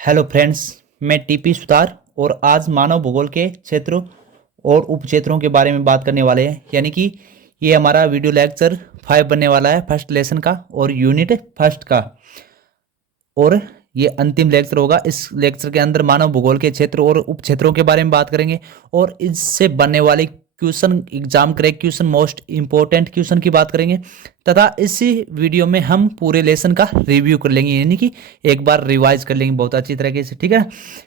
Hello friends, मैं TP Sutar और आज मानव भूगोल के क्षेत्र और उपक्षेत्रों के बारे में बात करने वाले हैं। यानी कि ये हमारा वीडियो लेक्चर 5 बनने वाला है, फर्स्ट लेसन का और यूनिट फर्स्ट का। और ये अंतिम लेक्चर होगा। इस लेक्चर के अंदर मानव भूगोल के क्षेत्र और उपक्षेत्रों के बारे में बात करेंगे और इससे बनने वाले question, exam crack question, most important question की बात करेंगे तथा इसी वीडियो में हम पूरे लेसन का रिव्यू कर लेंगे, यानी कि एक बार रिवाइज कर लेंगे बहुत अच्छी तरीके से। ठीक है ना।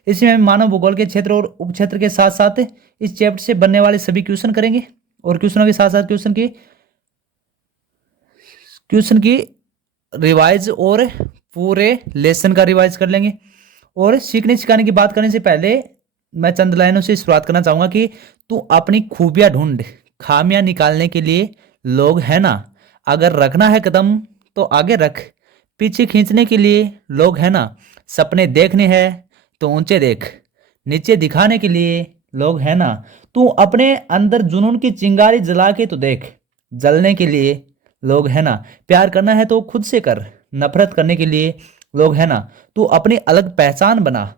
इसमें हम मानव भूगोल के क्षेत्र और उपक्षेत्र के साथ साथ इस चैप्टर से बनने वाले सभी क्वेश्चन करेंगे और क्वेश्चनों के साथ साथ क्वेश्चन की रिवाइज और पूरे लेसन का रिवाइज कर लेंगे। और सीखने सिखाने की बात करने से पहले मैं चंद लाइनों से शुरुआत करना चाहूंगा कि तू अपनी खूबियां ढूंढ, खामियां निकालने के लिए लोग है ना। अगर रखना है कदम तो आगे रख, पीछे खींचने के लिए लोग है ना। सपने देखने हैं तो ऊंचे देख, नीचे दिखाने के लिए लोग है ना। तू अपने अंदर जुनून की चिंगारी जला के तो देख, जलने के लिए लोग है ना। प्यार करना है तो खुद से कर, नफरत करने के लिए लोग है ना। तू अपनी अलग पहचान बना,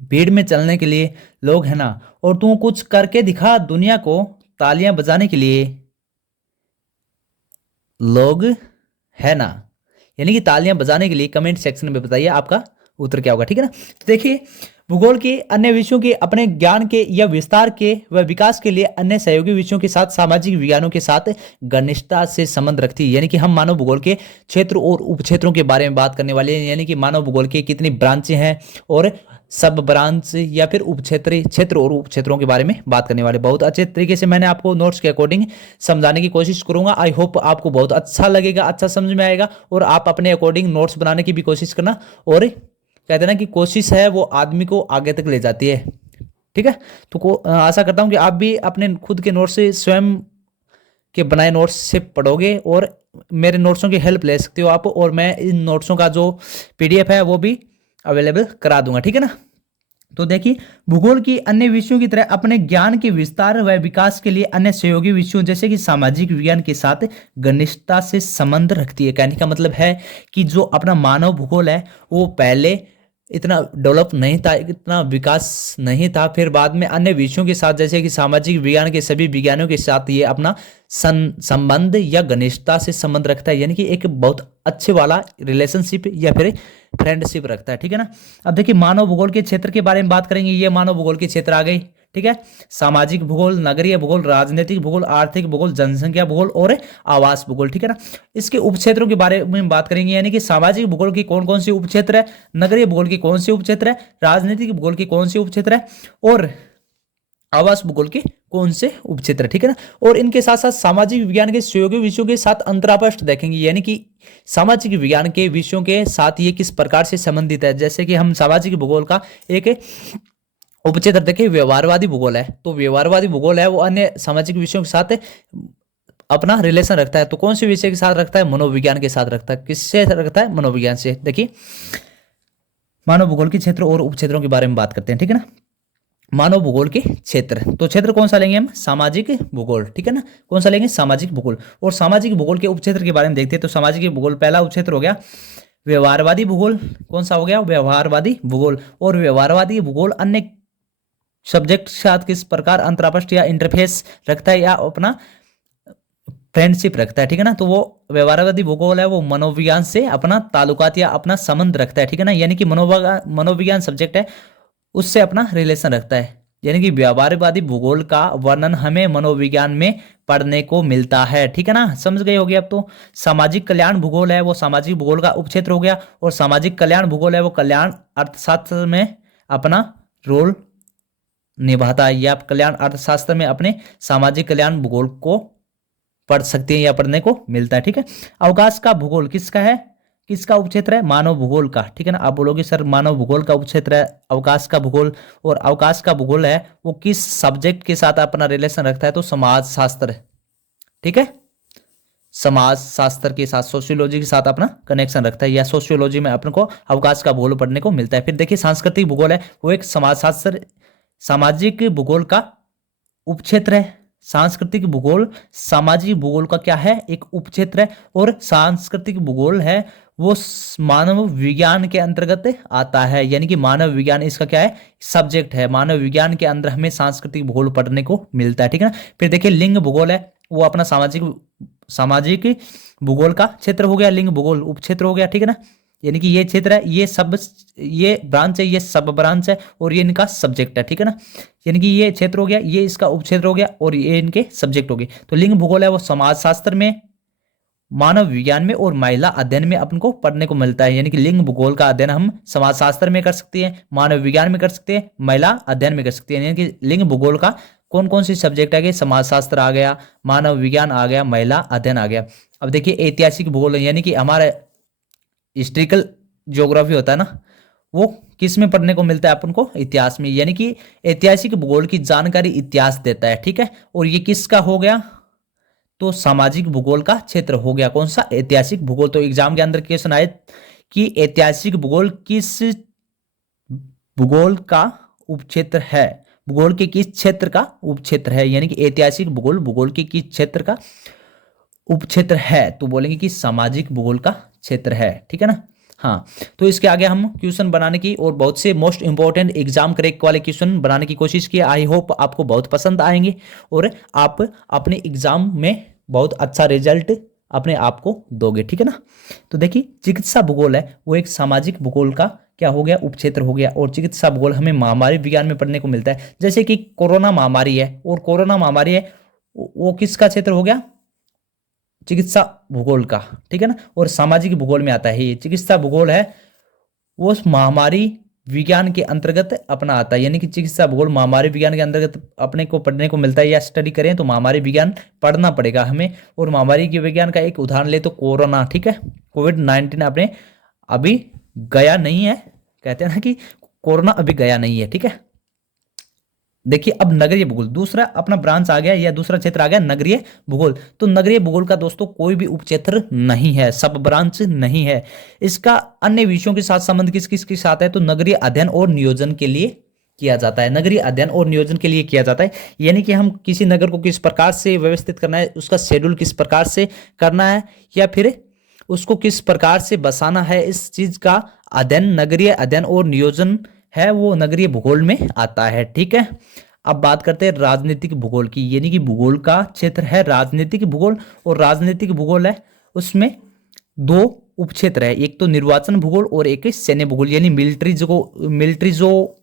भीड़ में चलने के लिए लोग है ना। और तू कुछ करके दिखा दुनिया को, तालियां बजाने के लिए लोग है ना। यानी कि तालियां बजाने के लिए कमेंट सेक्शन में बताइए आपका उत्तर क्या होगा। ठीक है ना। तो देखिए, भूगोल के अन्य विषयों के अपने ज्ञान के या विस्तार के व विकास के लिए अन्य सहयोगी विषयों के साथ सामाजिक विज्ञानों के साथ घनिष्ठता से संबंध रखती है। यानी कि हम मानव भूगोल के क्षेत्र और उपक्षेत्रों के बारे में बात करने वाले हैं। यानी कि मानव भूगोल के कितनी ब्रांचें हैं और सब ब्रांच या फिर उपक्षेत्र, क्षेत्र और उपक्षेत्रों के बारे में बात करने वाले। बहुत अच्छे तरीके से मैंने आपको नोट्स के अकॉर्डिंग समझाने की कोशिश करूंगा। आई होप आपको बहुत अच्छा लगेगा, अच्छा समझ में आएगा और आप अपने अकॉर्डिंग नोट्स बनाने की भी कोशिश करना। और कहते हैं ना कि कोशिश है वो आदमी को आगे तक ले जाती है। ठीक है। तो आशा करता हूं कि आप भी अपने खुद के नोट्स से, स्वयं के बनाए नोट्स से पढ़ोगे और मेरे नोट्सों की हेल्प ले सकते हो आप। और मैं इन नोट्सों का जो पीडीएफ है वो भी अवेलेबल करा दूंगा। ठीक है ना। तो देखिए, भूगोल की अन्य विषयों की तरह अपने ज्ञान के विस्तार व विकास के लिए अन्य सहयोगी विषयों जैसे कि सामाजिक विज्ञान के साथ घनिष्ठता से संबंध रखती है। कहने का मतलब है कि जो अपना मानव भूगोल है वो पहले इतना डेवलप नहीं था, इतना विकास नहीं था। फिर बाद में अन्य विषयों के साथ जैसे कि सामाजिक विज्ञान के सभी विज्ञानों के साथ ये अपना संबंध या घनिष्ठता से संबंध रखता है। यानी कि एक बहुत अच्छे वाला रिलेशनशिप या फिर फ्रेंडशिप रखता है। ठीक है ना। अब देखिए, मानव भूगोल के क्षेत्र के बारे में बात करेंगे। ये मानव भूगोल के क्षेत्र आ गई। ठीक है। सामाजिक भूगोल, नगरीय भूगोल, राजनीतिक भूगोल, आर्थिक भूगोल, जनसंख्या भूगोल और आवास भूगोल। ठीक है ना। इसके उपक्षेत्रों के बारे में बात करेंगे। यानी कि सामाजिक भूगोल की कौन कौन सी उपक्षेत्र है, नगरीय भूगोल की कौन सी उपक्षेत्र है, राजनीतिक भूगोल की कौन सी उपक्षेत्र है और आवास भूगोल के कौन से उपक्षेत्र। ठीक है ना। और इनके साथ साथ सामाजिक विज्ञान के सहयोगी विषयों के साथ अंतरापृष्ठ देखेंगे। यानी कि सामाजिक विज्ञान के विषयों के साथ ये किस प्रकार से संबंधित है। जैसे कि हम सामाजिक भूगोल का एक उपक्षेत्र देखें, व्यवहारवादी भूगोल है। तो व्यवहारवादी भूगोल है वो अन्य सामाजिक विषयों के साथ अपना रिलेशन रखता है। तो कौन से विषय के साथ रखता है? मनोविज्ञान के साथ रखता है। किससे रखता है? मनोविज्ञान से। देखिए, मानव भूगोल के क्षेत्र और उपक्षेत्रों के बारे में बात करते हैं। ठीक है ना। मानव भूगोल के क्षेत्र, तो क्षेत्र कौन सा लेंगे हम? सामाजिक भूगोल। ठीक है ना। कौन सा लेंगे? सामाजिक भूगोल। और सामाजिक भूगोल के उपक्षेत्र के बारे में देखते हैं। तो सामाजिक भूगोल पहला उपक्षेत्र हो गया व्यवहारवादी भूगोल। कौन सा हो गया? व्यवहारवादी भूगोल। और व्यवहारवादी भूगोल अन्य सब्जेक्ट के साथ किस प्रकार अंतरापृष्ठ या इंटरफेस रखता है या अपना फ्रेंडशिप रखता है। ठीक है ना। तो वो व्यवहारवादी भूगोल है वो मनोविज्ञान से अपना ताल्लुकात या अपना संबंध रखता है। ठीक है ना। यानी कि मनोविज्ञान सब्जेक्ट है उससे अपना रिलेशन रखता है। यानी कि व्यवहारवादी भूगोल का वर्णन हमें मनोविज्ञान में पढ़ने को मिलता है। ठीक है ना। समझ गए होगे अब तो। सामाजिक कल्याण भूगोल है वो सामाजिक भूगोल का उपक्षेत्र हो गया। और सामाजिक कल्याण भूगोल है वो कल्याण अर्थशास्त्र में अपना रोल निभाता है या कल्याण अर्थशास्त्र में अपने सामाजिक कल्याण भूगोल को पढ़ सकते हैं या पढ़ने को मिलता है। ठीक है। अवकाश का भूगोल किसका है? किसका उपक्षेत्र है? मानव भूगोल का। ठीक है ना। आप बोलोगे सर मानव भूगोल का उपक्षेत्र है अवकाश का भूगोल। और अवकाश का भूगोल है वो किस सब्जेक्ट के साथ अपना रिलेशन रखता है? तो समाज शास्त्र। ठीक है। समाज शास्त्र के साथ, सोशियोलॉजी के साथ अपना कनेक्शन रखता है या सोशियोलॉजी में अपन को अवकाश का भूगोल पढ़ने को मिलता है। फिर देखिए, सांस्कृतिक भूगोल है वो एक समाज शास्त्र, सामाजिक भूगोल का उपक्षेत्र है। सांस्कृतिक भूगोल सामाजिक भूगोल का क्या है? एक उपक्षेत्र है। और सांस्कृतिक भूगोल है वो मानव विज्ञान के अंतर्गत आता है, यानी कि मानव विज्ञान इसका क्या है, सब्जेक्ट है। मानव विज्ञान के अंदर हमें सांस्कृतिक भूगोल पढ़ने को मिलता है, ठीक है ना। फिर देखिए लिंग भूगोल है, वो अपना सामाजिक सामाजिक भूगोल का क्षेत्र हो गया। लिंग भूगोल उप क्षेत्र हो गया, ठीक है ना। यानी कि ये क्षेत्र है, ये ब्रांच है, ये सब ब्रांच है, और ये इनका सब्जेक्ट है, ठीक है ना। यानी कि ये क्षेत्र हो गया, ये इसका उप क्षेत्र हो गया, और ये इनके सब्जेक्ट हो गए। तो लिंग भूगोल है वो समाज शास्त्र में, मानव विज्ञान में और महिला अध्ययन में अपन को पढ़ने को मिलता है। यानी कि लिंग भूगोल का अध्ययन हम समाज शास्त्र में कर सकते हैं, मानव विज्ञान में कर सकते हैं, महिला अध्ययन में कर सकते हैं। यानी कि लिंग भूगोल का कौन कौन सी सब्जेक्ट आ गए, समाज शास्त्र आ गया, मानव विज्ञान आ गया, महिला अध्ययन आ गया। अब देखिए ऐतिहासिक भूगोल, यानी कि हमारा हिस्ट्रिकल ज्योग्राफी होता है ना, वो किस में पढ़ने को मिलता है अपन को, इतिहास में। यानी कि ऐतिहासिक भूगोल की जानकारी इतिहास देता है, ठीक है। और ये किसका हो गया, तो सामाजिक भूगोल का क्षेत्र हो गया। कौन सा, ऐतिहासिक भूगोल। तो एग्जाम के अंदर क्वेश्चन आए कि ऐतिहासिक भूगोल किस भूगोल का उपक्षेत्र है, भूगोल के किस क्षेत्र का उपक्षेत्र है। यानी कि ऐतिहासिक भूगोल भूगोल के किस क्षेत्र का उपक्षेत्र है, तो बोलेंगे कि सामाजिक भूगोल का क्षेत्र है, ठीक है ना। हाँ, तो इसके आगे हम क्वेश्चन बनाने की और बहुत से मोस्ट इंपॉर्टेंट एग्जाम क्रैक वाले क्वेश्चन बनाने की कोशिश की। आई होप आपको बहुत पसंद आएंगे और आप अपने एग्जाम में बहुत अच्छा रिजल्ट अपने आप को दोगे, ठीक है ना। तो देखिए चिकित्सा भूगोल है वो एक सामाजिक भूगोल का क्या हो गया, उपक्षेत्र हो गया। और चिकित्सा भूगोल हमें महामारी विज्ञान में पढ़ने को मिलता है। जैसे कि कोरोना महामारी है, और कोरोना महामारी है वो किसका क्षेत्र हो गया, चिकित्सा भूगोल का, ठीक है ना। और सामाजिक भूगोल में आता है, ये चिकित्सा भूगोल है वो उस महामारी विज्ञान के अंतर्गत अपना आता है। यानी कि चिकित्सा भूगोल महामारी विज्ञान के अंतर्गत अपने को पढ़ने को मिलता है, या स्टडी करें तो महामारी विज्ञान पढ़ना पड़ेगा हमें। और महामारी के विज्ञान का एक उदाहरण ले तो कोरोना, ठीक है। कोविड-19 अपने अभी गया नहीं है, कहते हैं ना कि कोरोना अभी गया नहीं है, ठीक है। देखिए अब नगरीय भूगोल दूसरा अपना ब्रांच आ गया, या दूसरा क्षेत्र आ गया नगरीय भूगोल। तो नगरीय भूगोल का दोस्तों कोई भी उपक्षेत्र नहीं है, सब ब्रांच नहीं है। इसका अन्य विषयों के साथ संबंध किस किस के साथ है, तो नगरीय अध्ययन और नियोजन के लिए किया जाता है। नगरीय अध्ययन और नियोजन के लिए किया जाता है, यानी कि हम किसी नगर को किस प्रकार से व्यवस्थित करना है, उसका शेड्यूल किस प्रकार से करना है, या फिर उसको किस प्रकार से बसाना है, इस चीज का अध्ययन नगरीय अध्ययन और नियोजन है वो नगरीय भूगोल में आता है, ठीक है। अब बात करते हैं राजनीतिक भूगोल की, यानी कि भूगोल का क्षेत्र है राजनीतिक भूगोल। और राजनीतिक भूगोल है उसमें दो उपक्षेत्र है, एक तो निर्वाचन भूगोल और एक सैन्य भूगोल। यानी मिलिट्री जो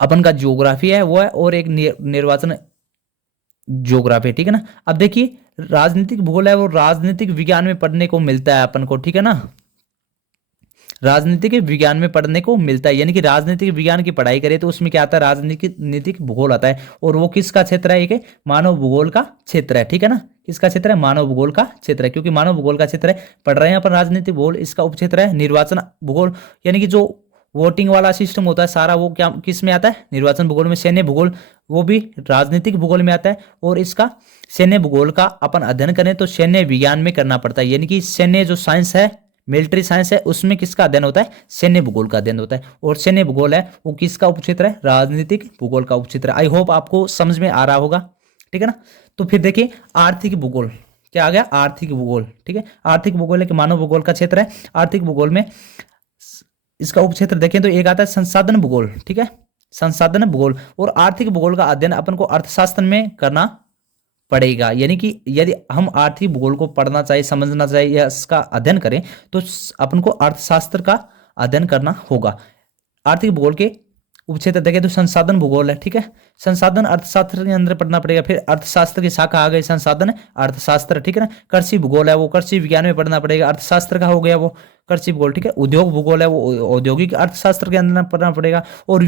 अपन का ज्योग्राफी है वो है, और एक निर्वाचन ज्योग्राफी, ठीक है ना। अब देखिए राजनीतिक भूगोल है वो राजनीतिक विज्ञान में पढ़ने को मिलता है अपन को, ठीक है ना। राजनीतिक विज्ञान में पढ़ने को मिलता है, यानी कि राजनीतिक विज्ञान की पढ़ाई करें तो उसमें क्या आता है, राजनीतिक भूगोल आता है। और वो किसका क्षेत्र है, एक मानव भूगोल का क्षेत्र है, ठीक है ना। किसका क्षेत्र है, मानव भूगोल का क्षेत्र है, क्योंकि मानव भूगोल का क्षेत्र है पढ़ रहे हैं अपन राजनीतिक भूगोल। इसका उपक्षेत्र है निर्वाचन भूगोल, यानी कि जो वोटिंग वाला सिस्टम होता है सारा वो क्या किस में आता है, निर्वाचन भूगोल में। सैन्य भूगोल वो भी राजनीतिक भूगोल में आता है। और इसका सैन्य भूगोल का अपन अध्ययन करें तो सैन्य विज्ञान में करना पड़ता है, यानी कि सैन्य जो साइंस है, मिलिट्री साइंस है, उसमें किसका अध्ययन होता है, सैन्य भूगोल का अध्ययन होता है। और सैन्य भूगोल है वो किसका उपक्षेत्र है, राजनीतिक भूगोल का उपक्षेत्र। आई होप आपको समझ में आ रहा होगा, ठीक है ना। तो फिर देखिए आर्थिक भूगोल क्या आ गया, आर्थिक भूगोल, ठीक है। आर्थिक भूगोल है कि मानव भूगोल का क्षेत्र है। आर्थिक भूगोल में इसका उपक्षेत्र देखें तो एक आता है संसाधन भूगोल, ठीक है, संसाधन भूगोल। और आर्थिक भूगोल का अध्ययन अपन को अर्थशास्त्र में करना पड़ेगा, यानी कि यदि हम आर्थिक भूगोल को पढ़ना चाहिए, समझना चाहिए या इसका अध्ययन करें तो अपन को अर्थशास्त्र का अध्ययन करना होगा। आर्थिक भूगोल के उपक्षेत्र देखें तो संसाधन भूगोल है, ठीक है। संसाधन अर्थशास्त्र के अंदर पढ़ना पड़ेगा। फिर अर्थशास्त्र की शाखा आ गई संसाधन अर्थशास्त्र, ठीक है ना। कृषि भूगोल है वो कृषि विज्ञान में पढ़ना पड़ेगा, अर्थशास्त्र का हो गया वो कृषि भूगोल, ठीक है। उद्योग भूगोल है वो औद्योगिक अर्थशास्त्र के अंदर पढ़ना पड़ेगा। और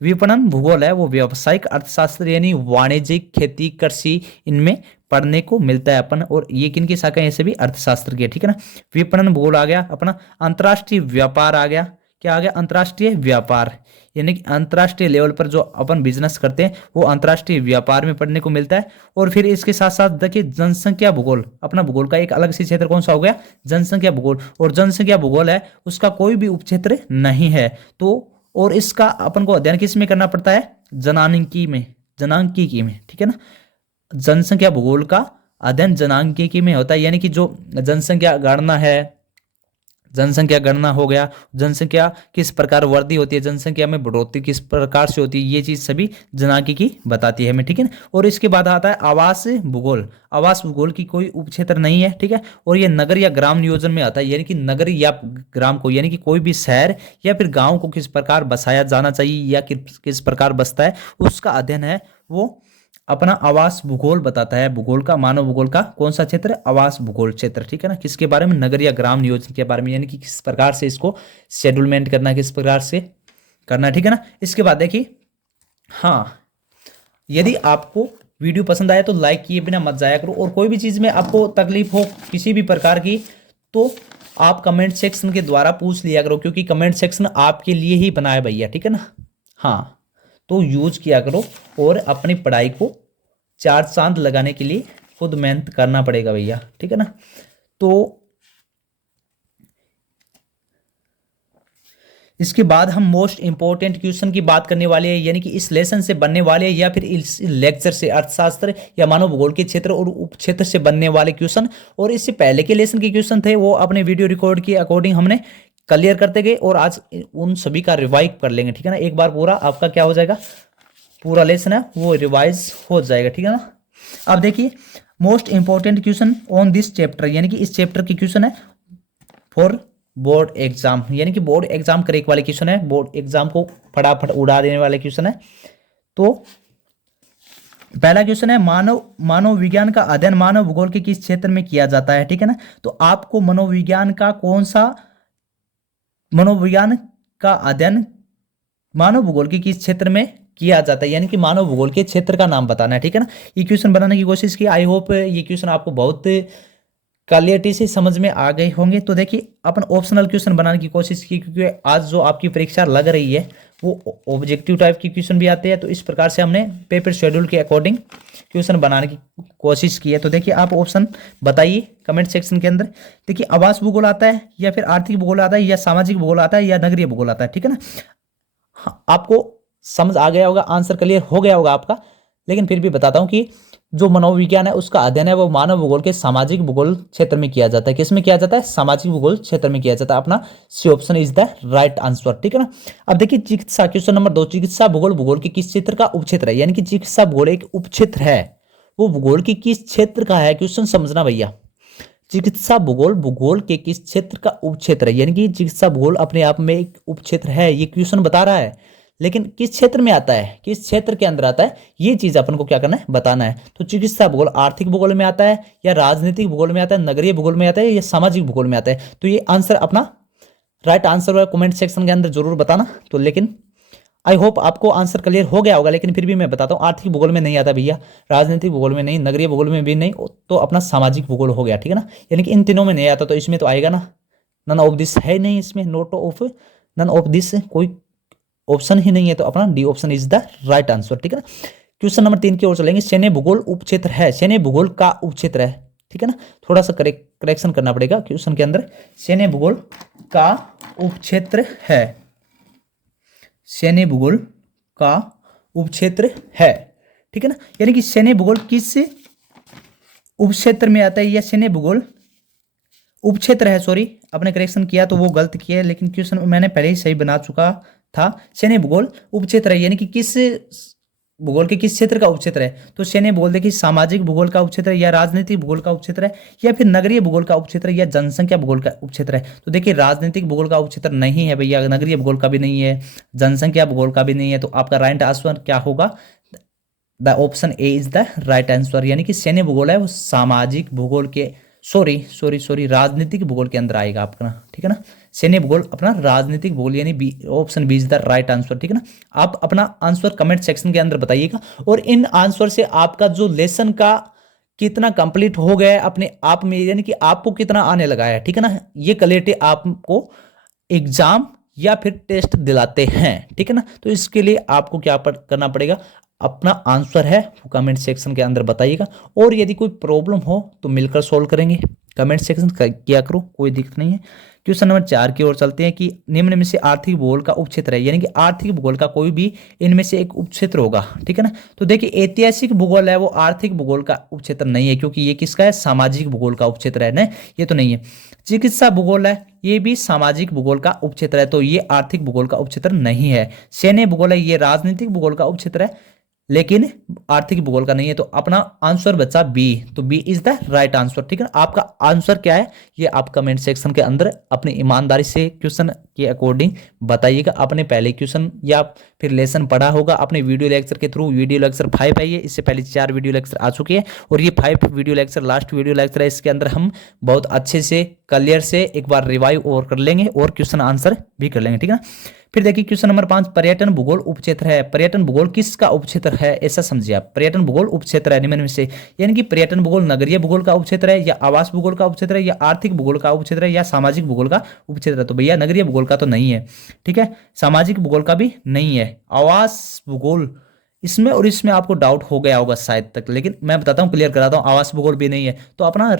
विपणन भूगोल है वो व्यावसायिक अर्थशास्त्र, यानी वाणिज्यिक खेती कृषि इनमें पढ़ने को मिलता है अपन। और ये किन की शाखा है, ऐसे भी अर्थशास्त्र की है, ठीक है ना। विपणन भूगोल आ गया अपना। अंतर्राष्ट्रीय व्यापार आ गया, क्या आ गया, अंतर्राष्ट्रीय व्यापार, यानी कि अंतर्राष्ट्रीय लेवल पर जो अपन बिजनेस करते हैं वो अंतर्राष्ट्रीय व्यापार में पढ़ने को मिलता है। और फिर इसके साथ साथ देखिए जनसंख्या भूगोल, अपना भूगोल का एक अलग से क्षेत्र कौन सा हो गया, जनसंख्या भूगोल। और जनसंख्या भूगोल है उसका कोई भी उपक्षेत्र नहीं है। तो और इसका अपन को अध्ययन किस में करना पड़ता है, जनांकी में, ठीक है ना। जनसंख्या भूगोल का अध्ययन जनांकिकी में होता है, यानी कि जो जनसंख्या गणना है, जनसंख्या गणना हो गया, जनसंख्या किस प्रकार वृद्धि होती है, जनसंख्या में बढ़ोतरी किस प्रकार से होती है, ये चीज सभी जनांकिकी बताती है हमें, ठीक है ना। और इसके बाद आता है आवास भूगोल। आवास भूगोल की कोई उपक्षेत्र नहीं है, ठीक है, और ये नगर या ग्राम नियोजन में आता है, यानी कि नगर या ग्राम को, यानी कि कोई भी शहर या फिर गांव को किस प्रकार बसाया जाना चाहिए या किस प्रकार बसता है, उसका अध्ययन है वो अपना आवास भूगोल बताता है। भूगोल का, मानव भूगोल का कौन सा क्षेत्र, आवास भूगोल क्षेत्र, ठीक है ना। किसके बारे में, नगर या ग्राम नियोजन के बारे में, यानी कि किस प्रकार से इसको शेड्यूलमेंट करना है, किस प्रकार से करना है, ठीक है ना। इसके बाद देखिए, हाँ, यदि आपको वीडियो पसंद आया तो लाइक किए बिना मत जाया करो, और कोई भी चीज़ में आपको तकलीफ हो किसी भी प्रकार की तो आप कमेंट सेक्शन के द्वारा पूछ लिया करो, क्योंकि कमेंट सेक्शन आपके लिए ही बना है भैया, ठीक है ना। हाँ, तो यूज किया करो, और अपनी पढ़ाई को चार चांद लगाने के लिए खुद मेहनत करना पड़ेगा भैया, ठीक है ना। तो इसके बाद हम मोस्ट इंपॉर्टेंट क्वेश्चन की बात करने वाले हैं, यानी कि इस लेसन से बनने वाले या फिर इस लेक्चर से अर्थशास्त्र या मानव भूगोल के क्षेत्र और उप क्षेत्र से बनने वाले क्वेश्चन, और इससे पहले के लेसन के क्वेश्चन थे वो अपने वीडियो रिकॉर्ड के अकॉर्डिंग हमने क्लियर करते गए, और आज उन सभी का रिवाइज कर लेंगे, ठीक है ना। एक बार पूरा आपका क्या हो जाएगा, पूरा लेसन है वो रिवाइज हो जाएगा, ठीक है ना। अब देखिए, most important question on this chapter, यानी कि इस चैप्टर की क्वेश्चन है फॉर बोर्ड एग्जाम, यानी कि बोर्ड एग्जाम करेक्ट वाले क्वेश्चन है, बोर्ड एग्जाम को फटाफट उड़ा देने वाले क्वेश्चन है। तो पहला क्वेश्चन है, मानव विज्ञान का अध्ययन मानव भूगोल के किस क्षेत्र में किया जाता है, ठीक है ना। तो आपको मनोविज्ञान का कौन सा, मनोविज्ञान का अध्ययन मानव भूगोल के किस क्षेत्र में किया जाता है, यानी कि मानव भूगोल के क्षेत्र का नाम बताना है, ठीक है ना। ये क्वेश्चन बनाने की कोशिश की, आई होप ये क्वेश्चन आपको बहुत क्लियरिटी से समझ में आ गए होंगे। तो देखिए, अपन ऑप्शनल क्वेश्चन बनाने की कोशिश की, क्योंकि आज जो आपकी परीक्षा लग रही है वो ऑब्जेक्टिव टाइप की क्वेश्चन भी आते हैं, तो इस प्रकार से हमने पेपर शेड्यूल के अकॉर्डिंग क्वेश्चन बनाने की कोशिश की है। तो देखिए, आप ऑप्शन बताइए कमेंट सेक्शन के अंदर। देखिए, आवास भूगोल आता है, या फिर आर्थिक भूगोल आता है, या सामाजिक भूगोल आता है, या नगरीय भूगोल आता है, ठीक है ना। हाँ, आपको समझ आ गया होगा, आंसर क्लियर हो गया होगा आपका, लेकिन फिर भी बताता हूँ कि जो मनोविज्ञान है उसका अध्ययन है वो मानव भूगोल के सामाजिक भूगोल क्षेत्र में किया जाता है। किस में किया जाता है, सामाजिक भूगोल क्षेत्र में किया जाता है। अपना C option is the right answer, ठीक है ना। अब देखिए, चिकित्सा, क्वेश्चन नंबर 2, चिकित्सा भूगोल भूगोल के किस क्षेत्र का उपक्षेत्र है, यानी कि चिकित्सा भूगोल एक उपक्षेत्र है, वो भूगोल के किस क्षेत्र का है, क्वेश्चन समझना भैया। चिकित्सा भूगोल भूगोल के किस क्षेत्र का उपक्षेत्र है, यानी कि चिकित्सा भूगोल अपने आप में एक उपक्षेत्र है, ये क्वेश्चन बता रहा है, लेकिन किस क्षेत्र में आता है, किस क्षेत्र के अंदर आता है, ये चीज अपन को क्या करना है, बताना है। तो चिकित्सा भूगोल आर्थिक भूगोल में आता है, या राजनीतिक भूगोल में आता है, नगरीय भूगोल में आता है, या सामाजिक भूगोल में आता है। तो ये आंसर अपना राइट आंसर है, कमेंट सेक्शन के अंदर जरूर बताना। तो लेकिन आई होप आपको आंसर क्लियर हो गया होगा, लेकिन फिर भी मैं बताता हूँ, आर्थिक भूगोल में नहीं आता भैया, राजनीतिक भूगोल में नहीं, नगरीय भूगोल में भी नहीं, तो अपना सामाजिक भूगोल हो गया, ठीक है ना। यानी कि इन तीनों में नहीं आता, तो इसमें तो आएगा ना, नन ऑफ दिस है नहीं, इसमें not of none of this कोई ऑप्शन ही नहीं है, तो अपना D option is the right answer, ठीक है ना। क्वेश्चन नंबर 3 की ओर चलेंगे। सैन्य भूगोल उपक्षेत्र है, सैन्य भूगोल का उपक्षेत्र है, ठीक है ना। थोड़ा सा करेक्शन करना पड़ेगा क्वेश्चन के अंदर, सैन्य भूगोल का उपक्षेत्र है, सैन्य भूगोल का उपक्षेत्र है, ठीक है ना। यानी कि सैन्य भूगोल किस उपक्षेत्र में आता है, या सैन्य भूगोल उपक्षेत्र है, सॉरी आपने करेक्शन किया तो वो गलत किया है, लेकिन क्वेश्चन मैंने पहले ही सही बना चुका था। सैन्य भूगोल उपक्षेत्र है, यानी कि किस भूगोल के किस क्षेत्र का उपक्षेत्र है, तो सैन्य भूगोल देखिए सामाजिक भूगोल का उपक्षेत्र है, या राजनीतिक भूगोल का उपक्षेत्र है, या फिर नगरीय भूगोल का उपक्षेत्र है, या जनसंख्या भूगोल का उपक्षेत्र है। तो देखिए, राजनीतिक भूगोल का उपक्षेत्र नहीं है भैया, नगरीय भूगोल का भी नहीं है, जनसंख्या भूगोल का भी नहीं है, तो आपका राइट आंसर क्या होगा, the option A is the right answer. यानी कि सैन्य भूगोल है वो सामाजिक भूगोल के सॉरी राजनीतिक भूगोल के अंदर आएगा आपका, ठीक है ना। सैन्य भूगोल अपना राजनीतिक भूगोल, यानी B option B is the right answer, ठीक है ना। आप अपना आंसर कमेंट सेक्शन के अंदर बताइएगा, और इन आंसर से आपका जो लेसन का कितना कंप्लीट हो गया है अपने आप में, यानी कि आपको कितना आने लगा है, ठीक है ना, ये क्लैरिटी आपको एग्जाम या फिर टेस्ट दिलाते हैं, ठीक है ना। तो इसके लिए आपको क्या करना पड़ेगा, अपना आंसर है वो कमेंट सेक्शन के अंदर बताइएगा, और यदि कोई प्रॉब्लम हो तो मिलकर सॉल्व करेंगे, कमेंट सेक्शन किया करो, कोई दिक्कत नहीं है। क्वेश्चन नंबर 4 की ओर चलते हैं कि निम्न में से आर्थिक भूगोल का उपक्षेत्र है, यानी कि आर्थिक भूगोल का कोई भी इनमें से एक उपक्षेत्र होगा, ठीक है ना। तो देखिए ऐतिहासिक भूगोल है वो आर्थिक भूगोल का उपक्षेत्र नहीं है, क्योंकि ये किसका है, सामाजिक भूगोल का उपक्षेत्र है ना, ये तो नहीं है। चिकित्सा भूगोल है, ये भी सामाजिक भूगोल का उपक्षेत्र है, तो ये आर्थिक भूगोल का उपक्षेत्र नहीं है। सैन्य भूगोल है, ये राजनीतिक भूगोल का उपक्षेत्र है, लेकिन आर्थिक भूगोल का नहीं है। तो अपना आंसर बचा बी, तो B is the right answer, ठीक है ना। आपका आंसर क्या है ये आप कमेंट सेक्शन के अंदर अपनी ईमानदारी से क्वेश्चन के अकॉर्डिंग बताइएगा। आपने पहले क्वेश्चन या फिर लेसन पढ़ा होगा अपने वीडियो लेक्चर के थ्रू, वीडियो लेक्चर 5 है ये, इससे पहले 4 वीडियो लेक्चर आ चुके हैं और ये 5 video lecture last video lecture है। इसके अंदर हम बहुत अच्छे से क्लियर से एक बार रिवाइव और कर लेंगे और क्वेश्चन आंसर भी कर लेंगे, ठीक है ना। फिर देखिए क्वेश्चन नंबर 5, पर्यटन भूगोल उपक्षेत्र है। पर्यटन भूगोल किसका उपक्षेत्र है, ऐसा समझिए आप। पर्यटन भूगोल उपक्षेत्र है निम्न में से, यानी कि पर्यटन भूगोल नगरीय भूगोल का उपक्षेत्र है या आवास भूगोल का उपक्षेत्र है या आर्थिक भूगोल का उपक्षेत्र है या सामाजिक भूगोल का उपक्षेत्र है। तो भैया नगरीय भूगोल का तो नहीं है, ठीक है, सामाजिक भूगोल का भी नहीं है, आवास भूगोल इसमें और इसमें आपको डाउट हो गया होगा शायद तक, लेकिन मैं बताता हूँ, क्लियर कराता हूँ, आवास भूगोल भी नहीं है। तो अपना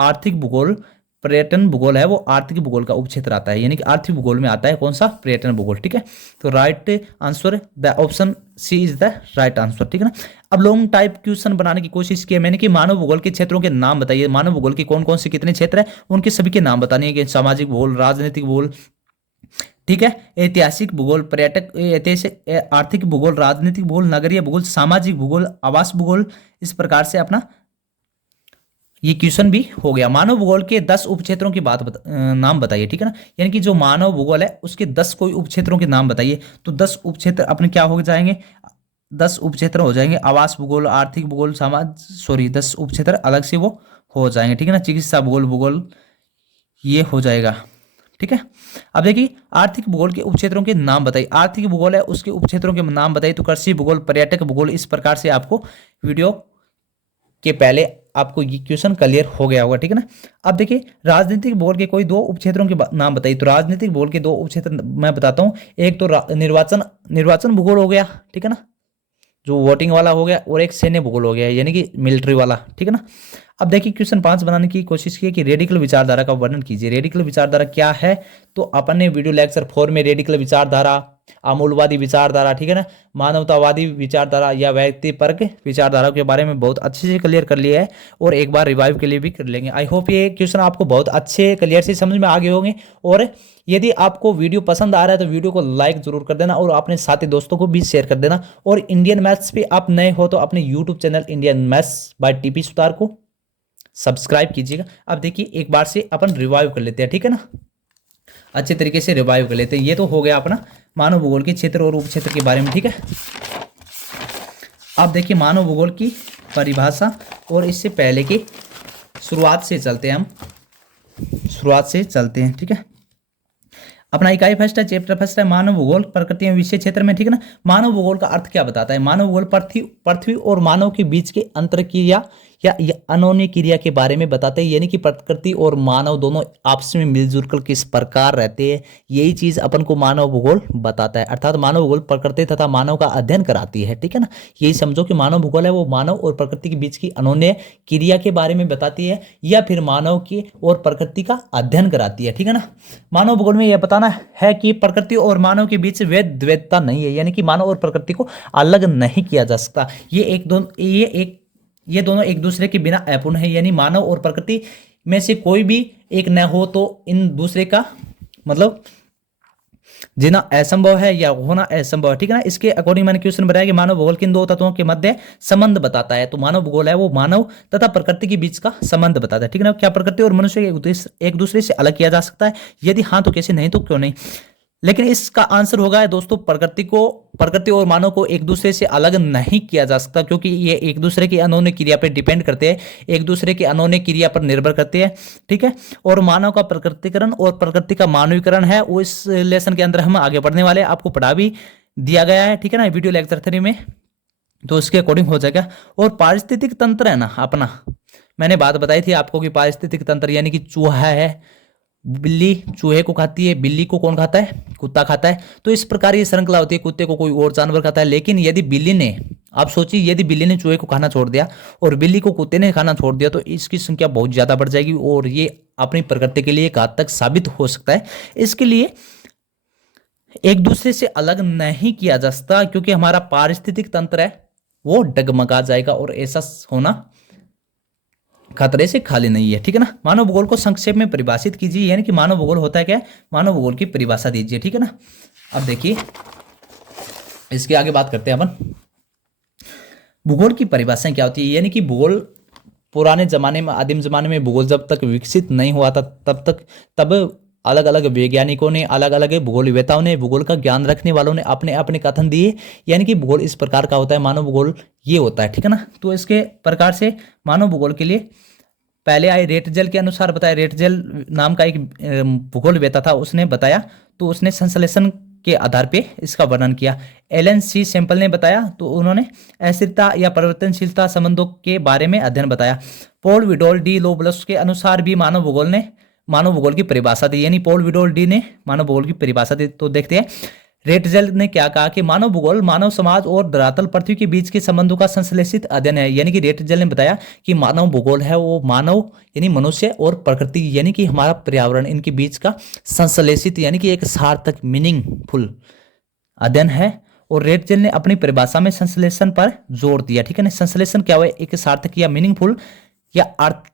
आर्थिक भूगोल पर्यटन भूगोल है वो आर्थिक भूगोल का उपक्षेत्र आता है, यानी कि आर्थिक भूगोल में आता है कौन सा, पर्यटन भूगोल, ठीक है। तो right answer the option C is the right answer, ठीक है ना। अब लॉन्ग टाइप क्वेश्चन बनाने की कोशिश की है मैंने कि मानव भूगोल के क्षेत्रों के नाम बताइए। मानव भूगोल के कौन कौन से कितने क्षेत्र है उनके सभी के नाम बताने हैं, सामाजिक भूगोल, राजनीतिक भूगोल, ठीक है, ऐतिहासिक भूगोल, पर्यटक ऐतिहासिक, आर्थिक भूगोल, राजनीतिक भूगोल, नगरीय भूगोल, सामाजिक भूगोल, आवास भूगोल, इस प्रकार से अपना ये क्वेश्चन भी हो गया। मानव भूगोल के 10 उपक्षेत्रों की नाम बताइए, ठीक है ना, यानी कि जो मानव भूगोल है उसके 10 कोई उपक्षेत्रों के नाम बताइए। तो 10 उपक्षेत्र अपने क्या हो जाएंगे, 10 उपक्षेत्र हो जाएंगे, आवास भूगोल, आर्थिक भूगोल, 10 उपक्षेत्र अलग से वो हो जाएंगे, ठीक है ना। चिकित्सा भूगोल, भूगोल ये हो जाएगा, ठीक है। अब देखिए आर्थिक भूगोल के उपक्षेत्रों के नाम बताइए। आर्थिक भूगोल है उसके उपक्षेत्रों के नाम बताइए। तो कृषि भूगोल, पर्यटक भूगोल, इस प्रकार से आपको वीडियो के पहले आपको ये क्वेश्चन क्लियर हो गया होगा, ठीक है ना। अब देखिए राजनीतिक भूगोल के कोई 2 उपक्षेत्रों के नाम बताइए। तो राजनीतिक भूगोल के 2 उपक्षेत्र मैं बताता हूँ, एक तो निर्वाचन भूगोल हो गया, ठीक है ना, जो वोटिंग वाला हो गया, और एक सैन्य भूगोल हो गया, यानी कि मिलिट्री वाला, ठीक है ना। अब देखिए क्वेश्चन 5 बनाने की कोशिश की कि रेडिकल विचारधारा का वर्णन कीजिए। रेडिकल विचारधारा क्या है, तो अपन ने वीडियो लेक्चर 4 में रेडिकल विचारधारा, अमूलवादी विचारधारा, ठीक है ना, मानवतावादी विचारधारा या व्यक्तिपरक विचारधारा के बारे में बहुत अच्छे से क्लियर कर लिया है और एक बार रिवाइव के लिए भी कर लेंगे। आई होप ये क्वेश्चन आपको बहुत अच्छे क्लियर से समझ में आ गए होंगे। और यदि आपको वीडियो पसंद आ रहा है तो वीडियो को लाइक जरूर कर देना और अपने साथी दोस्तों को भी शेयर कर देना। और इंडियन मैथ्स पे आप नए हो तो अपने YouTube channel Indian maths by TP Sutar को सब्सक्राइब कीजिएगा। अब देखिए एक बार से अपन रिवाइव कर लेते हैं, ठीक है ना, अच्छे तरीके से रिवाइव कर लेते हैं। ये तो हो गया अपना मानव भूगोल के क्षेत्र और उपक्षेत्र के बारे में, ठीक है। अब देखिए मानव भूगोल की परिभाषा और इससे पहले की शुरुआत से चलते हैं ठीक है। अपना इकाई फर्स्ट है, चैप्टर फर्स्ट है, मानव भूगोल प्रकृति एवं विषय क्षेत्र में, ठीक है ना। मानव भूगोल का अर्थ क्या बताता है, मानव भूगोल पृथ्वी और मानव के बीच के अंतर क्रिया या अनोन्य क्रिया के बारे में बताते हैं, यानी कि प्रकृति और मानव दोनों आपस में मिलजुल कर किस प्रकार रहते हैं, यही चीज अपन को मानव भूगोल बताता है। अर्थात मानव भूगोल प्रकृति तथा मानव का अध्ययन कराती है, ठीक है ना। यही समझो कि मानव भूगोल है वो मानव और प्रकृति के बीच की अनोन्य क्रिया के बारे में बताती है या फिर मानव की और प्रकृति का अध्ययन कराती है, ठीक है ना। मानव भूगोल में यह बताना है कि प्रकृति और मानव के बीच द्वैतता नहीं है, यानी कि मानव और प्रकृति को अलग नहीं किया जा सकता। ये दोनों एक दूसरे के बिना अपूर्ण है, यानी मानव और प्रकृति में से कोई भी एक न हो तो इन दूसरे का मतलब जीना असंभव है या होना असंभव है, ठीक है ना। इसके अकॉर्डिंग मैंने क्वेश्चन बनाया कि मानव भूगोल किन 2 तत्वों के मध्य संबंध बताता है। तो मानव भूगोल है वो मानव तथा प्रकृति के बीच का संबंध बताता है, ठीक है ना। क्या प्रकृति और मनुष्य एक दूसरे से अलग किया जा सकता है, यदि हाँ तो कैसे, नहीं तो क्यों नहीं। लेकिन इसका आंसर होगा दोस्तों प्रकृति और मानव को एक दूसरे से अलग नहीं किया जा सकता, क्योंकि ये एक दूसरे की अनोन्य क्रिया पर डिपेंड करते हैं, एक दूसरे की अनोन्य क्रिया पर निर्भर करते हैं, ठीक है। और मानव का प्रकृतिकरण और प्रकृति का मानवीकरण है वो इस लेसन के अंदर हम आगे पढ़ने वाले, आपको पढ़ा भी दिया गया है, ठीक है ना, वीडियो लेक्चर 3 में, तो उसके अकॉर्डिंग हो जाएगा। और पारिस्थितिक तंत्र है ना अपना, मैंने बात बताई थी आपको कि पारिस्थितिक तंत्र यानी कि चूहा है, बिल्ली चूहे को खाती है, बिल्ली को कौन खाता है, कुत्ता खाता है। तो इस प्रकार ये श्रृंखला होती है, कुत्ते को कोई और जानवर खाता है। लेकिन यदि बिल्ली ने आप सोचिए यदि बिल्ली ने चूहे को खाना छोड़ दिया और बिल्ली को कुत्ते ने खाना छोड़ दिया तो इसकी संख्या बहुत ज़्यादा बढ़ जाएगी और ये अपनी प्रकृति के लिए एक घातक साबित हो सकता है। इसके लिए एक दूसरे से अलग नहीं किया जा सकता क्योंकि हमारा पारिस्थितिक तंत्र है वो डगमगा जाएगा और ऐसा होना खतरे से खाली नहीं है। ठीक है ना। मानव भूगोल को संक्षेप में परिभाषित कीजिए, यानी कि मानव भूगोल होता है क्या है, मानव भूगोल की परिभाषा दीजिए। ठीक है ना। अब देखिए इसके आगे बात करते हैं अपन भूगोल की परिभाषाएं क्या होती है। यानी कि भूगोल पुराने जमाने में, आदिम जमाने में भूगोल जब तक विकसित नहीं हुआ था तब अलग अलग वैज्ञानिकों ने, अलग अलग भूगोलवेताओं ने, भूगोल का ज्ञान रखने वालों ने अपने अपने कथन दिए। यानी कि भूगोल इस प्रकार का होता है, मानव भूगोल ये होता है। ठीक है ना। तो इसके प्रकार से मानव भूगोल के लिए पहले आए रेटजेल के अनुसार बताया। रेटजेल नाम का एक भूगोलवेता था, उसने बताया तो उसने संश्लेषण के आधार पे इसका वर्णन किया। एलन सी सैंपल ने बताया तो उन्होंने अस्थिरता या परिवर्तनशीलता संबंधों के बारे में अध्ययन बताया। पॉल विडोल डी लोबलस के अनुसार भी मानव भूगोल की परिभाषा दी, यानी पॉल विडोल डी ने मानव भूगोल की परिभाषा दी। तो देखते हैं रेटजेल ने क्या कहा कि मानव भूगोल मानव समाज और धरातल पृथ्वी के बीच के संबंधों का संश्लेषित अध्ययन है। यानी कि रेटजेल ने बताया कि मानव भूगोल है वो मानव यानी मनुष्य और प्रकृति यानी कि हमारा पर्यावरण, इनके बीच का संश्लेषित यानी कि एक सार्थक मीनिंगफुल अध्ययन है। और रेटजेल ने अपनी परिभाषा में संश्लेषण पर जोर दिया। ठीक है ना। संश्लेषण क्या हुआ, एक सार्थक या मीनिंगफुल या अर्थ।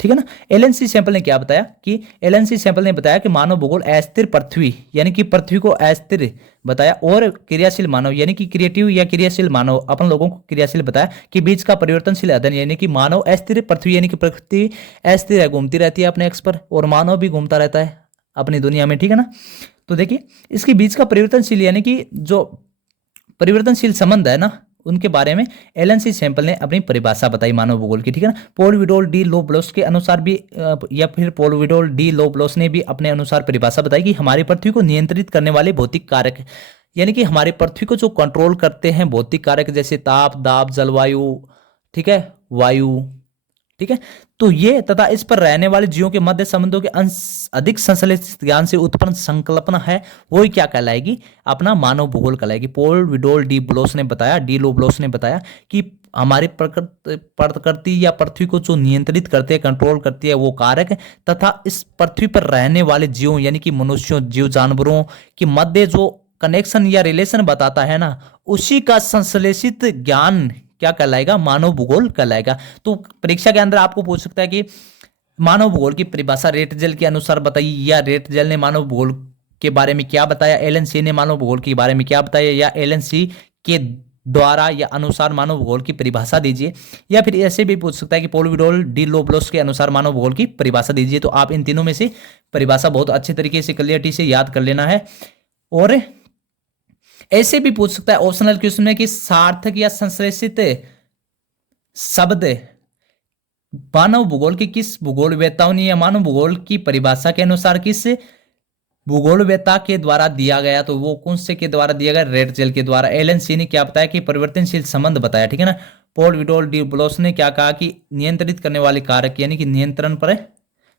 ठीक है ना। एलन सी सैंपल ने क्या बताया कि एलन सी सैंपल ने बताया कि मानव भूगोल अस्थिर पृथ्वी यानी कि पृथ्वी को अस्थिर बताया और क्रियाशील मानव यानी कि क्रिएटिव या क्रियाशील मानव, अपन लोगों को क्रियाशील बताया कि बीच का परिवर्तनशील अध्ययन। यानी कि मानव अस्थिर पृथ्वी यानी कि प्रकृति अस्थिर है, घूमती रहती है अपने एक्स पर और मानव भी घूमता रहता है अपनी दुनिया में। ठीक है ना। तो देखिए इसके बीच का परिवर्तनशील यानी कि जो परिवर्तनशील संबंध है ना, उनके बारे में एलन सी सैंपल ने अपनी परिभाषा बताई मानव भूगोल की। ठीक है ना। पॉल विडोल डी लोबलॉस के अनुसार भी या फिर पॉल विडोल डी लोबलॉस ने भी अपने अनुसार परिभाषा बताई कि हमारी पृथ्वी को नियंत्रित करने वाले भौतिक कारक, यानी कि हमारी पृथ्वी को जो कंट्रोल करते हैं भौतिक कारक जैसे ताप, दाब, जलवायु, ठीक है, वायु, ठीक है, तो ये तथा इस पर रहने वाले जीवों के मध्य संबंधों के अधिक संश्लेषित ज्ञान से उत्पन्न संकल्पना है, वही क्या कहलाएगी, अपना मानव भूगोल कहलाएगी। पॉल विडोल डी लोबलॉस ने बताया कि हमारी प्रकृति या पृथ्वी को जो नियंत्रित करते हैं, कंट्रोल करती है वो कारक तथा इस पृथ्वी पर रहने वाले जीवों यानी कि मनुष्यों, जीव जानवरों के मध्य जो कनेक्शन या रिलेशन बताता है ना, उसी का संश्लेषित ज्ञान क्या कहलाएगा, मानव भूगोल कहलाएगा। तो परीक्षा के अंदर आपको पूछ सकता है कि मानव भूगोल की परिभाषा रेटजेल के अनुसार बताइए, या रेटजेल ने मानव भूगोल के बारे में क्या बताया, एलन सी ने मानव भूगोल के बारे में क्या बताया, या एलन सी के द्वारा या अनुसार मानव भूगोल की परिभाषा दीजिए। या फिर ऐसे भी पूछ सकता है कि पॉल विडोल डी लोबलॉस के अनुसार मानव भूगोल की परिभाषा दीजिए। तो आप इन तीनों में से परिभाषा बहुत अच्छे तरीके से क्लियरिटी से याद कर लेना है। और ऐसे भी पूछ सकता है ऑप्शनल क्वेश्चन में कि सार्थक या संश्लेषित शब्द मानव भूगोल के किस भूगोलवेताओं ने या मानव भूगोल की परिभाषा के अनुसार किस भूगोलवेता के द्वारा दिया गया, तो वो कौन से के द्वारा दिया गया, रेटजेल के द्वारा। एलन सी ने क्या बताया कि परिवर्तनशील संबंध बताया। ठीक है ना। पॉल विडोल डी लोबलॉस ने क्या कहा कि नियंत्रित करने वाले कारक यानी कि नियंत्रण पर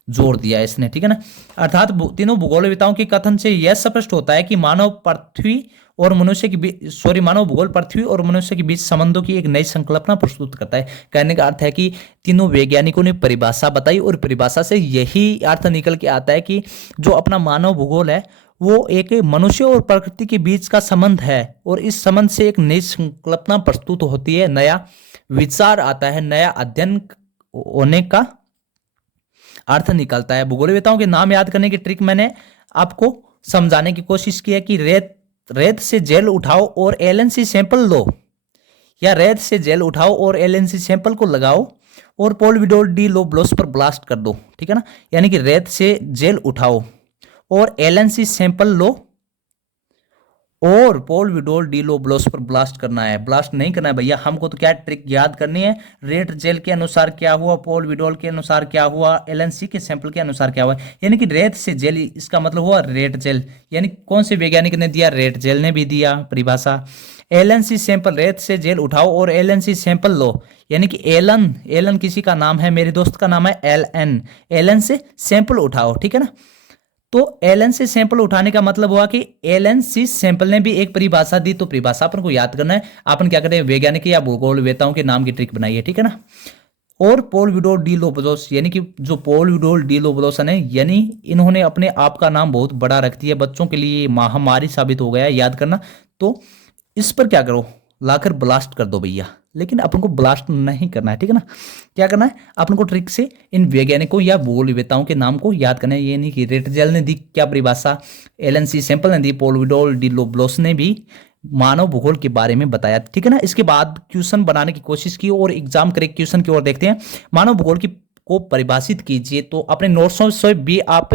जोर दिया इसने। ठीक है ना। अर्थात तीनों भूगोलवेताओं के कथन से यह स्पष्ट होता है कि मानव भूगोल पृथ्वी और मनुष्य के बीच संबंधों की एक नई संकल्पना प्रस्तुत करता है। कहने का अर्थ है कि तीनों वैज्ञानिकों ने परिभाषा बताई और परिभाषा से यही अर्थ निकल के आता है कि जो अपना मानव भूगोल है वो एक मनुष्य और प्रकृति के बीच का संबंध है और इस संबंध से एक नई संकल्पना प्रस्तुत होती है, नया विचार आता है, नया अध्ययन होने का अर्थ निकलता है। भूगोलवेताओं के नाम याद करने की ट्रिक मैंने आपको समझाने की कोशिश की है कि रेत से जेल उठाओ और एलन सी सैंपल लो, या रेत से जेल उठाओ और एलन सी सैंपल को लगाओ और पॉल विडोल डी लोबलॉस पर ब्लास्ट कर दो। ठीक है ना। यानी कि रेत से जेल उठाओ और एलन सी सैंपल लो और पॉल विडोल डी लोबलॉस पर ब्लास्ट करना है। ब्लास्ट नहीं करना है भैया, हमको तो क्या ट्रिक याद करनी है, रेटजेल के अनुसार क्या हुआ, पॉल विडोल के अनुसार क्या हुआ, एलन सी के सैंपल के अनुसार क्या हुआ। यानी कि रेत से जेल, इसका मतलब हुआ रेटजेल, यानी कौन से वैज्ञानिक ने दिया, रेटजेल ने भी दिया परिभाषा। एलन सी सैंपल, रेत से जेल उठाओ और एलन सी सैंपल लो, यानी कि एलन किसी का नाम है, मेरे दोस्त का नाम है एलन से सैंपल उठाओ। ठीक है ना। तो एलन से सैंपल उठाने का मतलब हुआ कि एलन सी सैंपल ने भी एक परिभाषा दी, तो परिभाषा अपन को याद करना है। अपन क्या करें, वैज्ञानिक या भूगोलवेताओं के नाम की ट्रिक बनाई है, ठीक है ना। और पॉल विडोल डी लोबोस, यानी कि जो पॉल विडोल डी लोबोसन है, यानी इन्होंने अपने आप का नाम बहुत बड़ा रख दिया, बच्चों के लिए महामारी साबित हो गया है, याद करना। तो इस पर क्या करो, लाकर ब्लास्ट कर दो भैया, लेकिन अपन को ब्लास्ट नहीं करना है, ठीक है ना। क्या करना है, अपन को ट्रिक से इन वैज्ञानिकों या भूगोलवेताओं के नाम को याद करना है। ये नहीं कि रेटजेल ने दी क्या परिभाषा, एलन सी सैंपल ने दी, पॉल विडोल डी लोबोस ने भी मानव भूगोल के बारे में बताया, ठीक है ना। इसके बाद क्वेश्चन बनाने की कोशिश की और एग्जाम करेक्ट क्वेश्चन की ओर देखते हैं। मानव भूगोल की को परिभाषित कीजिए, तो अपने नोट्सों से भी आप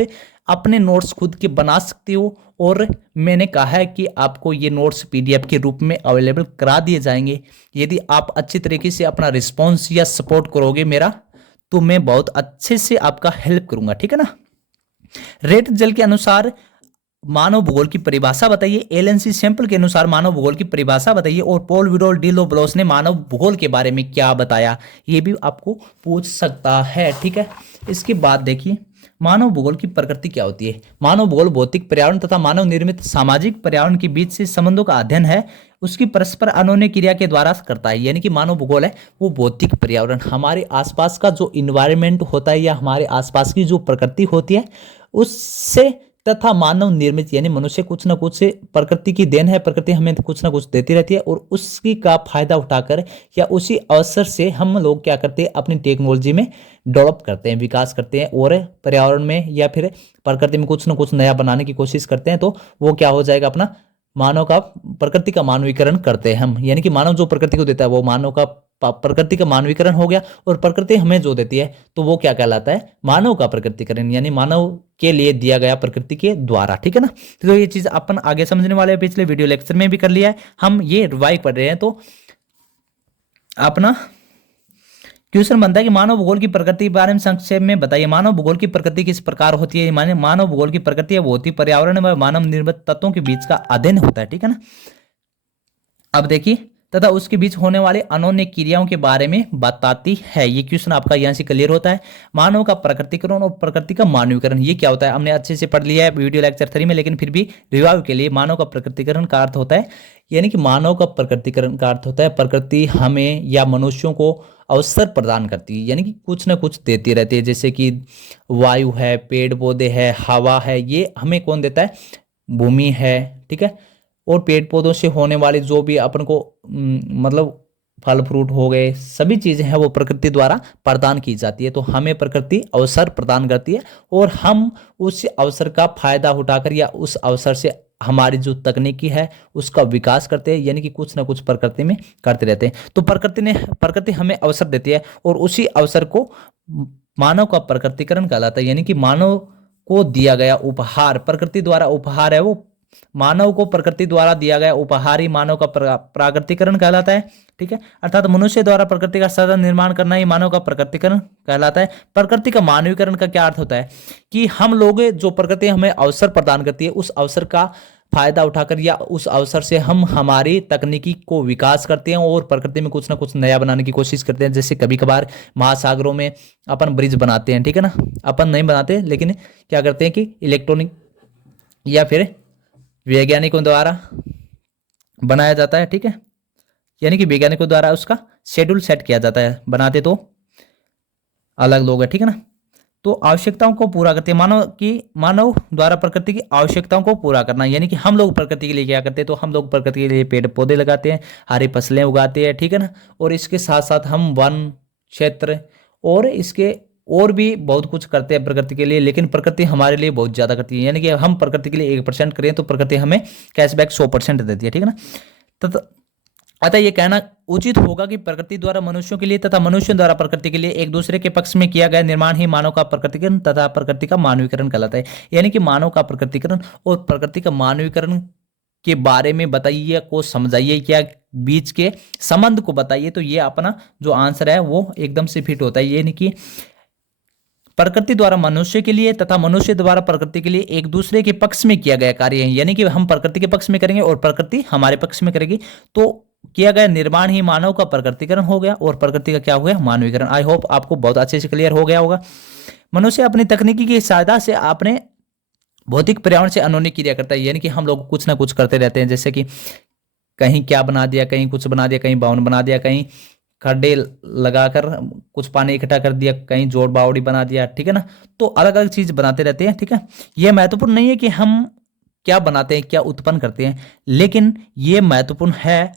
अपने नोट्स खुद के बना सकते हो, और मैंने कहा है कि आपको ये नोट्स पीडीएफ के रूप में अवेलेबल करा दिए जाएंगे। यदि आप अच्छी तरीके से अपना रिस्पॉन्स या सपोर्ट करोगे मेरा, तो मैं बहुत अच्छे से आपका हेल्प करूंगा, ठीक है ना। रेट जल के अनुसार मानव भूगोल की परिभाषा बताइए, एलएनसी सैंपल के अनुसार मानव भूगोल की परिभाषा बताइए, और पॉल विडोल डी लोबोस ने मानव भूगोल के बारे में क्या बताया, ये भी आपको पूछ सकता है, ठीक है। इसके बाद देखिए मानव भूगोल की प्रकृति क्या होती है। मानव भूगोल भौतिक पर्यावरण तथा मानव निर्मित सामाजिक पर्यावरण के बीच से संबंधों का अध्ययन है, उसकी परस्पर अन्योन्य क्रिया के द्वारा करता है। यानी कि मानव भूगोल है वो भौतिक पर्यावरण, हमारे आसपास का जो इन्वायरमेंट होता है या हमारे आसपास की जो प्रकृति होती है उससे, तथा मानव निर्मित यानी मनुष्य कुछ ना कुछ से प्रकृति की देन है, प्रकृति हमें कुछ ना कुछ देती रहती है, और उसी का फायदा उठाकर या उसी अवसर से हम लोग क्या करते हैं, अपनी टेक्नोलॉजी में डेवलप करते हैं, विकास करते हैं, और पर्यावरण में या फिर प्रकृति में कुछ ना कुछ नया बनाने की कोशिश करते हैं। तो वो क्या हो जाएगा, अपना मानव का प्रकृति का मानवीकरण करते हैं हम। यानी कि मानव जो प्रकृति को देता है वो मानव का प्रकृति का मानवीकरण हो गया, और प्रकृति हमें जो देती है तो वो क्या कहलाता है, मानव का प्रकृतिकरण, यानी मानव के लिए दिया गया प्रकृति के द्वारा, ठीक है ना। तो ये चीज अपन आगे समझने वाले हैं, पिछले वीडियो लेक्चर में भी कर लिया है, हम ये रिवाइज पढ़ रहे हैं। तो अपना क्वेश्चन बनता है कि मानव भूगोल की प्रकृति के बारे में संक्षेप में बताइए। मानव भूगोल की प्रकृति किस प्रकार होती है। माने मानव भूगोल की प्रकृति है वो होती पर्यावरण व मानव निर्मित तत्वों के बीच का अध्ययन होता है, ठीक है ना। अब देखिए तथा उसके बीच होने वाले अन्योन्य क्रियाओं के बारे में बताती है। ये क्वेश्चन आपका यहाँ से क्लियर होता है। मानव का प्रकृतिकरण और प्रकृति का मानवीकरण ये क्या होता है, हमने अच्छे से पढ़ लिया है वीडियो लेक्चर 3 में, लेकिन फिर भी रिवाइव के लिए मानव का प्रकृतिकरण का अर्थ होता है, यानी कि मानव का प्रकृतिकरण का अर्थ होता है प्रकृति हमें या मनुष्यों को अवसर प्रदान करती है, यानी कि कुछ ना कुछ देती रहती है, जैसे कि वायु है, पेड़ पौधे है, हवा है, ये हमें कौन देता है, भूमि है, ठीक है। और पेड़ पौधों से होने वाली जो भी अपन को मतलब फल फ्रूट हो गए, सभी चीजें हैं वो प्रकृति द्वारा प्रदान की जाती है। तो हमें प्रकृति अवसर प्रदान करती है, और हम उस अवसर का फायदा उठाकर या उस अवसर से हमारी जो तकनीकी है उसका विकास करते हैं, यानी कि कुछ ना कुछ प्रकृति में करते रहते हैं। तो प्रकृति हमें अवसर देती है, और उसी अवसर को मानव का प्रकृतिकरण कहलाता है, यानी कि मानव को दिया गया उपहार, प्रकृति द्वारा उपहार है वो मानव को प्रकृति द्वारा दिया गया उपहार ही मानव का प्राकृतिकरण कहलाता है, ठीक है। अर्थात मनुष्य द्वारा प्रकृति का सतत निर्माण करना ही मानव का प्रकृतिकरण कहलाता है। प्रकृति का मानवीकरण का क्या अर्थ होता है कि हम लोग जो प्रकृति हमें अवसर प्रदान करती है उस अवसर का फायदा उठाकर या उस अवसर से हम हमारी तकनीकी को विकास करते हैं और प्रकृति में कुछ ना कुछ नया बनाने की कोशिश करते हैं। जैसे कभी कभार महासागरों में अपन ब्रिज बनाते हैं, ठीक है ना, अपन नहीं बनाते, लेकिन क्या करते हैं कि इलेक्ट्रॉनिक या फिर वैज्ञानिकों द्वारा बनाया जाता है, ठीक है, यानी कि वैज्ञानिकों द्वारा उसका शेड्यूल सेट किया जाता है, बनाते तो अलग लोग है, ठीक है ना। तो आवश्यकताओं को पूरा करते हैं, मानव द्वारा प्रकृति की आवश्यकताओं को पूरा करना, यानी कि हम लोग प्रकृति के लिए क्या करते हैं, तो हम लोग प्रकृति के लिए पेड़ पौधे लगाते हैं, हरी फसलें उगाते हैं, ठीक है ना, और इसके साथ साथ हम वन क्षेत्र और इसके और भी बहुत कुछ करते हैं प्रकृति के लिए, लेकिन प्रकृति हमारे लिए बहुत ज्यादा करती है, यानी कि हम प्रकृति के लिए 1% करें तो प्रकृति हमें कैशबैक 100% देती है, ठीक है ना। अतः ये कहना उचित होगा कि प्रकृति द्वारा मनुष्यों के लिए तथा मनुष्यों द्वारा प्रकृति के लिए एक दूसरे के पक्ष में किया गया निर्माण ही मानव का प्रकृतिकरण तथा प्रकृति का मानवीकरण कहलाता है। यानी कि मानव का प्रकृतिकरण और प्रकृति का मानवीकरण के बारे में बताइए, को समझाइए, क्या बीच के संबंध को बताइए, तो ये अपना जो आंसर है वो एकदम से फिट होता है। ये नहीं कि प्रकृति द्वारा मनुष्य के लिए तथा मनुष्य द्वारा प्रकृति के लिए एक दूसरे के पक्ष में किया गया कार्य है, यानी कि हम प्रकृति के पक्ष में करेंगे और प्रकृति हमारे पक्ष में करेगी, तो किया गया निर्माण ही मानव का प्रकृतिकरण हो गया और प्रकृति का क्या हो गया, मानवीकरण। आई होप आपको बहुत अच्छे से क्लियर हो गया होगा। मनुष्य अपनी तकनीकी की सहायता से अपने भौतिक पर्यावरण से अन्योन्य क्रिया करता है, यानी कि हम लोग कुछ ना कुछ करते रहते हैं, जैसे कि कहीं क्या बना दिया, कहीं कुछ बना दिया, कहीं बाउंड बना दिया, कहीं खड्डे लगाकर कुछ पानी इकट्ठा कर दिया, कहीं जोड़ बावड़ी बना दिया, ठीक है ना। तो अलग अलग चीज बनाते रहते हैं, ठीक है। ये महत्वपूर्ण नहीं है कि हम क्या बनाते हैं, क्या उत्पन्न करते हैं, लेकिन ये महत्वपूर्ण है,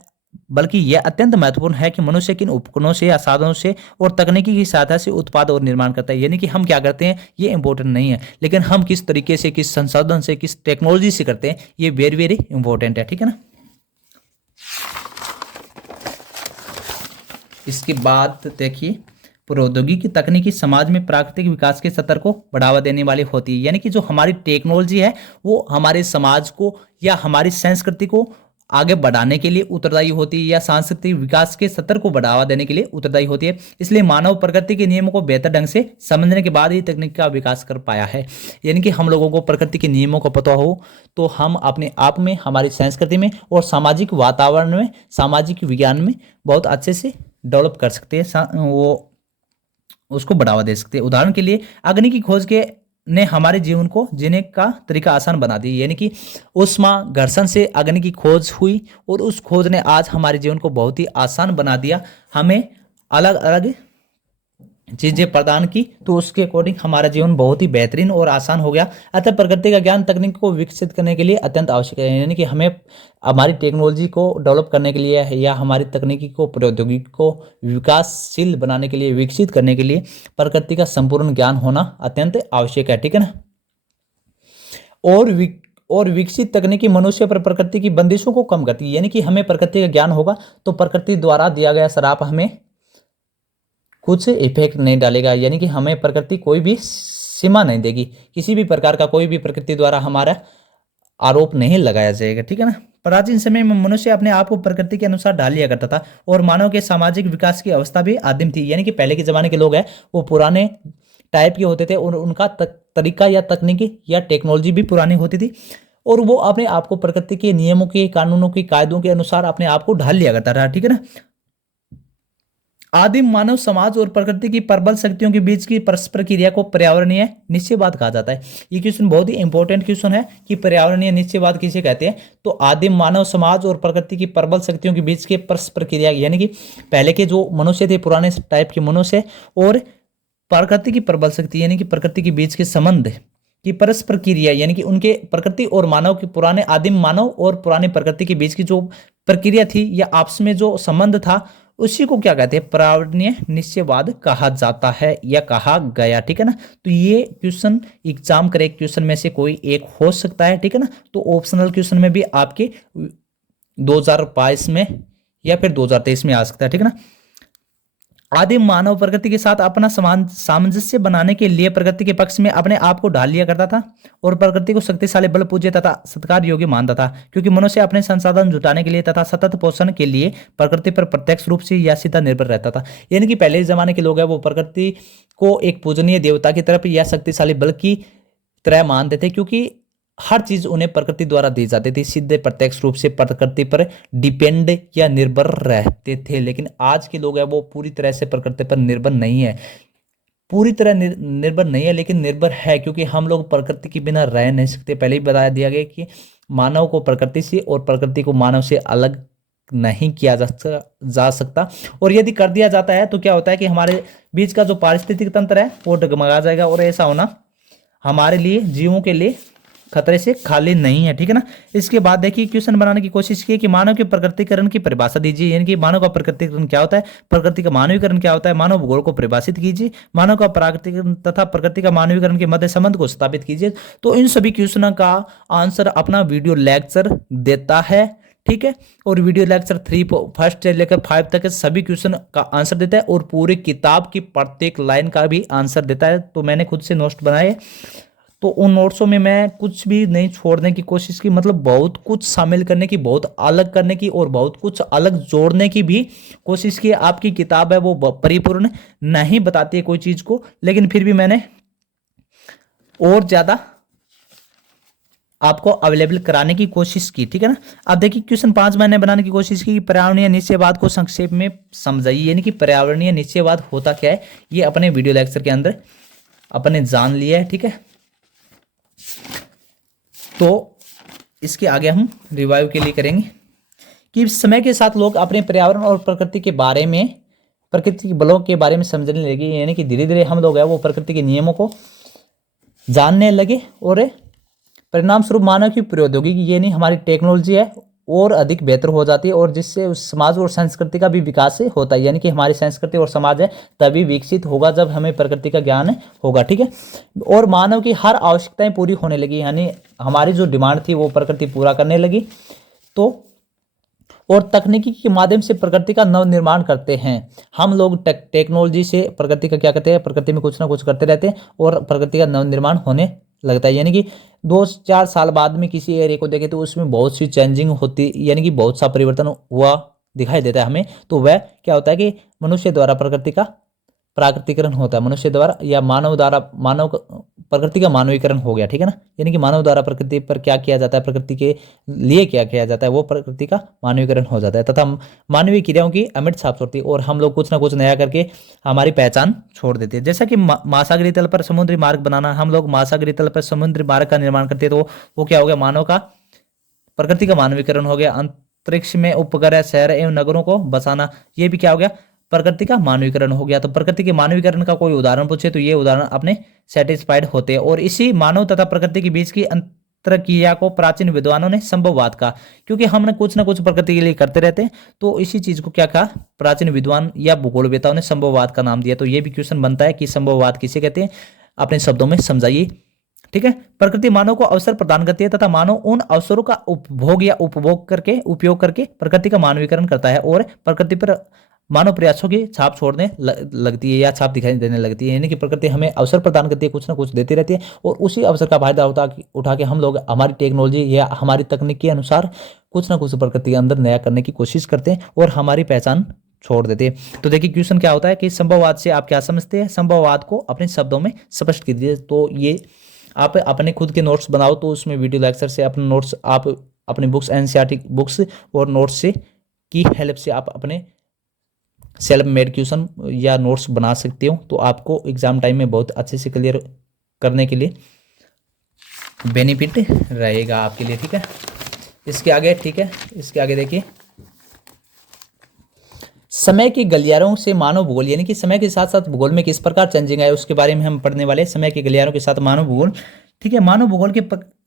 बल्कि यह अत्यंत महत्वपूर्ण है कि मनुष्य किन उपकरणों से या साधनों से और तकनीकी की सहायता से उत्पाद और निर्माण करता है। यानी कि हम क्या करते हैं ये इंपॉर्टेंट नहीं है, लेकिन हम किस तरीके से, किस संसाधन से, किस टेक्नोलॉजी से करते हैं, ये वेरी वेरी इंपॉर्टेंट है, ठीक है ना। इसके बाद देखिए, प्रौद्योगिकी तकनीकी समाज में प्राकृतिक विकास के स्तर को बढ़ावा देने वाली होती है। यानी कि जो हमारी टेक्नोलॉजी है वो हमारे समाज को या हमारी संस्कृति को आगे बढ़ाने के लिए उत्तरदायी होती है, या सांस्कृतिक विकास के स्तर को बढ़ावा देने के लिए उत्तरदायी होती है। इसलिए मानव प्रकृति के नियमों को बेहतर ढंग से समझने के बाद ही तकनीक का विकास कर पाया है। यानी कि हम लोगों को प्रकृति के नियमों का पता हो तो हम अपने आप में, हमारी संस्कृति में और सामाजिक वातावरण में, सामाजिक विज्ञान में बहुत अच्छे से डेवलप कर सकते हैं, वो उसको बढ़ावा दे सकते हैं। उदाहरण के लिए अग्नि की खोज के ने हमारे जीवन को जीने का तरीका आसान बना दी। यानी कि उष्मा घर्षण से अग्नि की खोज हुई और उस खोज ने आज हमारे जीवन को बहुत ही आसान बना दिया, हमें अलग अलग चीजें प्रदान की, तो उसके अकॉर्डिंग हमारा जीवन बहुत ही बेहतरीन और आसान हो गया। अतः प्रकृति का ज्ञान तकनीक को विकसित करने के लिए अत्यंत आवश्यक है। यानी कि हमें हमारी टेक्नोलॉजी को डेवलप करने के लिए या हमारी तकनीकी को, प्रौद्योगिकी को विकासशील बनाने के लिए, विकसित करने के लिए प्रकृति का संपूर्ण ज्ञान होना अत्यंत आवश्यक है, ठीक है ना। और विकसित तकनीकी मनुष्य पर प्रकृति की बंदिशों को कम करती है। यानी कि हमें प्रकृति का ज्ञान होगा तो प्रकृति द्वारा दिया गया श्राप हमें कुछ इफेक्ट नहीं डालेगा। यानी कि हमें प्रकृति कोई भी सीमा नहीं देगी, किसी भी प्रकार का कोई भी प्रकृति द्वारा हमारा आरोप नहीं लगाया जाएगा, ठीक है ना। प्राचीन समय में मनुष्य अपने आप को प्रकृति के अनुसार ढाल लिया करता था और मानव के सामाजिक विकास की अवस्था भी आदिम थी। यानी कि पहले के जमाने के लोग हैं वो पुराने टाइप के होते थे और उनका तरीका या तकनीकी या टेक्नोलॉजी भी पुरानी होती थी, और वो अपने आप को प्रकृति के नियमों के, कानूनों के, कायदों के अनुसार अपने आप को ढाल लिया करता था, ठीक है ना। आदिम मानव समाज और प्रकृति की प्रबल शक्तियों के बीच की परस्पर क्रिया को पर्यावरणीय निश्चयवाद कहा जाता है। ये क्वेश्चन बहुत ही इंपॉर्टेंट क्वेश्चन है कि पर्यावरणीय निश्चयवाद किसे कहते हैं। तो आदिम मानव समाज और प्रकृति की प्रबल शक्तियों के बीच के परस्पर क्रिया, यानी कि पहले के जो मनुष्य थे, पुराने टाइप के मनुष्य, और प्रकृति की प्रबल शक्ति यानी कि प्रकृति के बीच के संबंध की परस्पर क्रिया, यानी कि उनके प्रकृति और मानव के, पुराने आदिम मानव और पुराने प्रकृति के बीच की जो प्रक्रिया थी या आपस में जो संबंध था, उसी को क्या कहते हैं, पर्यावरणीय निश्चयवाद कहा जाता है या कहा गया, ठीक है ना। तो ये क्वेश्चन एग्जाम करेक्ट क्वेश्चन में से कोई एक हो सकता है, ठीक है ना। तो ऑप्शनल क्वेश्चन में भी आपके 2022 में या फिर 2023 में आ सकता है, ठीक है ना। आदिम मानव प्रकृति के साथ अपना सामंजस्य बनाने के लिए प्रकृति के पक्ष में अपने आप को ढाल लिया करता था और प्रकृति को शक्तिशाली, बल पूज्य तथा सत्कार योग्य मानता था, क्योंकि मनुष्य अपने संसाधन जुटाने के लिए तथा सतत पोषण के लिए प्रकृति पर प्रत्यक्ष रूप से या सीधा निर्भर रहता था। यानी कि पहले जमाने के लोग हैं वो प्रकृति को एक पूजनीय देवता की तरफ या शक्तिशाली बल की तरह मानते थे, क्योंकि हर चीज उन्हें प्रकृति द्वारा दी जाती थी, सीधे प्रत्यक्ष रूप से प्रकृति पर डिपेंड या निर्भर रहते थे। लेकिन आज के लोग हैं वो पूरी तरह से प्रकृति पर निर्भर नहीं है, पूरी तरह निर्भर नहीं है, लेकिन निर्भर है, क्योंकि हम लोग प्रकृति के बिना रह नहीं सकते। पहले ही बताया दिया गया कि मानव को प्रकृति से और प्रकृति को मानव से अलग नहीं किया जा सकता, और यदि कर दिया जाता है तो क्या होता है कि हमारे बीच का जो पारिस्थितिक तंत्र है वो डगमगा जाएगा, और ऐसा होना हमारे लिए, जीवों के लिए खतरे से खाली नहीं है, ठीक है ना। इसके बाद देखिए क्वेश्चन बनाने की कोशिश की कि मानव के प्रकृतिकरण की परिभाषा दीजिए। यानी कि मानव का प्रकृतिकरण क्या होता है, प्रकृति का मानवीकरण क्या होता है, मानव भूगोल को परिभाषित कीजिए, मानव का प्राकृतिक तथा प्रकृति का मानवीकरण के मध्य संबंध को स्थापित कीजिए। तो इन सभी क्वेश्चनों का आंसर अपना वीडियो लेक्चर देता है, ठीक है। और वीडियो लेक्चर 3 फर्स्ट से लेकर 5 तक सभी क्वेश्चन का आंसर देता है, और पूरी किताब की प्रत्येक लाइन का भी आंसर देता है। तो मैंने खुद से नोट्स बनाए, तो उन नोट्सों में मैं कुछ भी नहीं छोड़ने की कोशिश की, मतलब बहुत कुछ शामिल करने की, बहुत अलग करने की, और बहुत कुछ अलग जोड़ने की भी कोशिश की। आपकी किताब है वो परिपूर्ण नहीं बताती है कोई चीज को, लेकिन फिर भी मैंने और ज्यादा आपको अवेलेबल कराने की कोशिश की, ठीक है ना। अब देखिए क्वेश्चन 5 मैंने बनाने की कोशिश की, पर्यावरणीय निश्चयवाद को संक्षेप में समझाइए। यानी कि पर्यावरणीय निश्चयवाद होता क्या है, ये अपने वीडियो लेक्चर के अंदर अपने जान लिया है, ठीक है। तो इसके आगे हम रिवाइव के लिए करेंगे कि समय के साथ लोग अपने पर्यावरण और प्रकृति के बारे में, प्रकृति के बलों के बारे में समझने लगे, यानी कि धीरे धीरे हम लोग है वो प्रकृति के नियमों को जानने लगे और परिणाम स्वरूप मानव की प्रौद्योगिकी यानी हमारी टेक्नोलॉजी है और अधिक बेहतर हो जाती है और जिससे उस समाज और संस्कृति का भी विकास होता है, यानी कि हमारी संस्कृति और समाज है तभी विकसित होगा जब हमें प्रकृति का ज्ञान होगा, ठीक है। और मानव की हर आवश्यकताएं पूरी होने लगी, यानी हमारी जो डिमांड थी वो प्रकृति पूरा करने लगी। तो और तकनीकी के माध्यम से प्रकृति का नव निर्माण करते हैं हम लोग। टेक्नोलॉजी से प्रकृति का क्या करते हैं, प्रकृति में कुछ ना कुछ करते रहते हैं और प्रकृति का नव निर्माण होने लगता है। यानी कि 2-4 साल बाद में किसी एरिया को देखें तो उसमें बहुत सी चेंजिंग होती, यानी कि बहुत सा परिवर्तन हुआ दिखाई देता है हमें। तो वह क्या होता है कि मनुष्य द्वारा प्रकृति का प्राकृतिकरण होता है, मनुष्य द्वारा या मानव द्वारा, प्रकृति का मानवीकरण हो गया, ठीक है ना। यानी कि मानव द्वारा प्रकृति पर क्या किया जाता है, प्रकृति के लिए क्या किया जाता है, वो प्रकृति का मानवीकरण हो जाता है तथा मानवीय क्रियाओं की अमिट छाप छोड़ती है और हम लोग कुछ ना कुछ नया करके हमारी पहचान छोड़ देते हैं। जैसा कि महासागरीय तल पर समुद्री मार्ग बनाना, हम लोग महासागरीय तल पर समुद्री मार्ग का निर्माण करते हैं तो वो क्या हो गया, मानव का, प्रकृति का मानवीकरण हो गया। अंतरिक्ष में उपग्रह, शहर एवं नगरों को बसाना, ये भी क्या हो गया, प्रकृति का मानवीकरण हो गया। तो प्रकृति के मानवीकरण का कोई उदाहरण पूछे तो ये उदाहरण अपने सेटिस्फाइड होते हैं। और इसी मानव तथा प्रकृति के बीच की अंतरक्रिया को प्राचीन विद्वानों ने संभववाद कहा, क्योंकि हमने कुछ ना कुछ प्रकृति के लिए करते रहते हैं तो इसी चीज को क्या कहा, प्राचीन विद्वान या भूगोलवेताओं ने संभववाद का नाम दिया। तो ये भी क्वेश्चन बनता है कि संभववाद किसे कहते हैं, अपने शब्दों में समझाइए, ठीक है। प्रकृति मानव को अवसर प्रदान करती है तथा मानव उन अवसरों का उपभोग या उपयोग करके प्रकृति का मानवीकरण करता है और प्रकृति पर मानव प्रयासों की छाप छोड़ने लगती है या छाप दिखाई देने लगती है। यानी कि प्रकृति हमें अवसर प्रदान करती है, कुछ ना कुछ देती रहती है और उसी अवसर का फायदा उठा के हम लोग हमारी टेक्नोलॉजी या हमारी तकनीक के अनुसार कुछ ना कुछ प्रकृति के अंदर नया करने की कोशिश करते हैं और हमारी पहचान छोड़ देते हैं। तो देखिए क्वेश्चन क्या होता है कि संभववाद से आप क्या समझते हैं, संभववाद को अपने शब्दों में स्पष्ट कीजिए। तो ये आप अपने खुद के नोट्स बनाओ तो उसमें वीडियो लेक्चर से अपने नोट्स आप अपने बुक्स, एनसीईआरटी बुक्स और नोट्स से की हेल्प से आप अपने सेल्फ मेड क्वेश्चन या नोट्स बना सकते हो। तो आपको एग्जाम टाइम में बहुत अच्छे से क्लियर करने के लिए बेनिफिट रहेगा आपके लिए, ठीक है। इसके आगे, ठीक है, इसके आगे देखिए, समय के गलियारों से मानव भूगोल, यानी कि समय के साथ साथ भूगोल में किस प्रकार चेंजिंग है उसके बारे में हम पढ़ने वाले। समय के गलियारों के साथ मानव भूगोल, ठीक है। मानव भूगोल के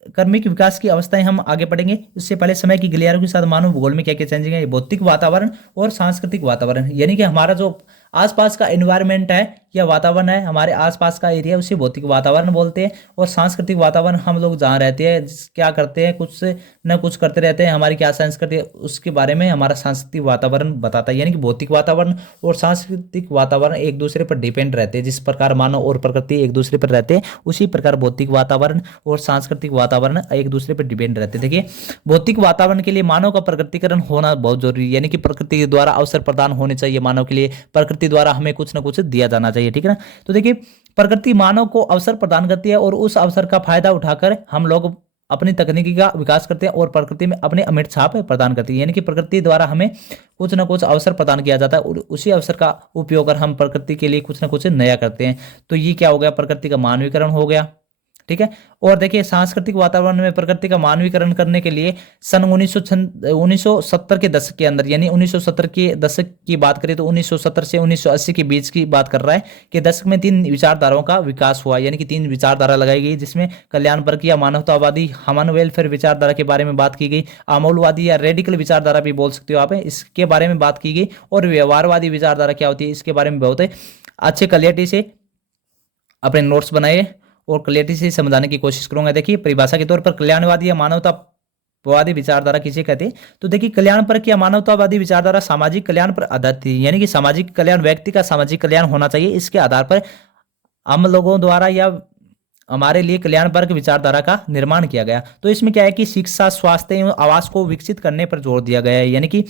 क्रमिक विकास की अवस्थाएं हम आगे पढ़ेंगे। इससे पहले समय की गलियारों के साथ मानव भूगोल में क्या क्या चेंजिंग है, भौतिक वातावरण और सांस्कृतिक वातावरण, यानी कि हमारा जो आसपास का एनवायरनमेंट है या वातावरण है, हमारे आसपास का एरिया, उसे भौतिक वातावरण बोलते हैं। और सांस्कृतिक वातावरण हम लोग जहाँ रहते हैं, क्या करते हैं, कुछ न कुछ करते रहते हैं, हमारी क्या संस्कृति है उसके बारे में हमारा सांस्कृतिक वातावरण बताता है। यानी कि भौतिक वातावरण और सांस्कृतिक वातावरण एक दूसरे पर डिपेंड रहते हैं। जिस प्रकार मानव और प्रकृति एक दूसरे पर रहते हैं उसी प्रकार भौतिक वातावरण और सांस्कृतिक वातावरण एक दूसरे पर डिपेंड रहते हैं। देखिए, भौतिक वातावरण के लिए मानव का प्रकृतिकरण होना बहुत जरूरी है, यानी कि प्रकृति के द्वारा अवसर प्रदान होने चाहिए मानव के लिए, प्रकृति द्वारा हमें कुछ ना कुछ दिया जाना चाहिए, ठीक है ना। तो देखिए, प्रकृति मानव को अवसर प्रदान करती है और उस अवसर का फायदा उठाकर हम लोग अपनी तकनीकी का विकास करते हैं और प्रकृति में अपने अमिट छाप प्रदान करती है। यानी कि प्रकृति द्वारा हमें कुछ ना कुछ अवसर प्रदान किया जाता है और उसी अवसर का उपयोग कर हम प्रकृति के लिए कुछ ना कुछ नया करते हैं। तो ये क्या हो गया, प्रकृति का मानवीकरण हो गया, ठीक है। और देखिए, सांस्कृतिक वातावरण में प्रकृति का मानवीकरण करने के लिए सन 1970 के दशक के अंदर, यानी 1970 के दशक की बात करें तो 1970 से 1980 के बीच की बात कर रहा है कि दशक में 3 विचारधाराओं का विकास हुआ। यानी कि 3 विचारधारा लगाई गई जिसमें कल्याणपरक या मानवतावादी ह्यूमन वेलफेयर विचारधारा के बारे में बात की गई, आमूलवादी या रेडिकल विचारधारा भी बोल सकते हो आप, इसके बारे में बात की गई। और व्यवहारवादी विचारधारा क्या होती है इसके बारे में बहुत अच्छे क्लियरिटी से अपने नोट्स बनाए और क्लियरिटी से समझाने की कोशिश करूंगा। देखिए, परिभाषा के तौर पर कल्याणवादी या मानवतावादी विचारधारा किसे कहते हैं, तो देखिए, कल्याणपरक या मानवतावादी विचारधारा सामाजिक कल्याण पर आधारित है। यानी कि सामाजिक कल्याण, व्यक्ति का सामाजिक कल्याण होना चाहिए, इसके आधार पर हम लोगों द्वारा या हमारे लिए कल्याणपरक विचारधारा का निर्माण किया गया। तो इसमें क्या है कि शिक्षा, स्वास्थ्य एवं आवास को विकसित करने पर जोर दिया गया है। यानी कि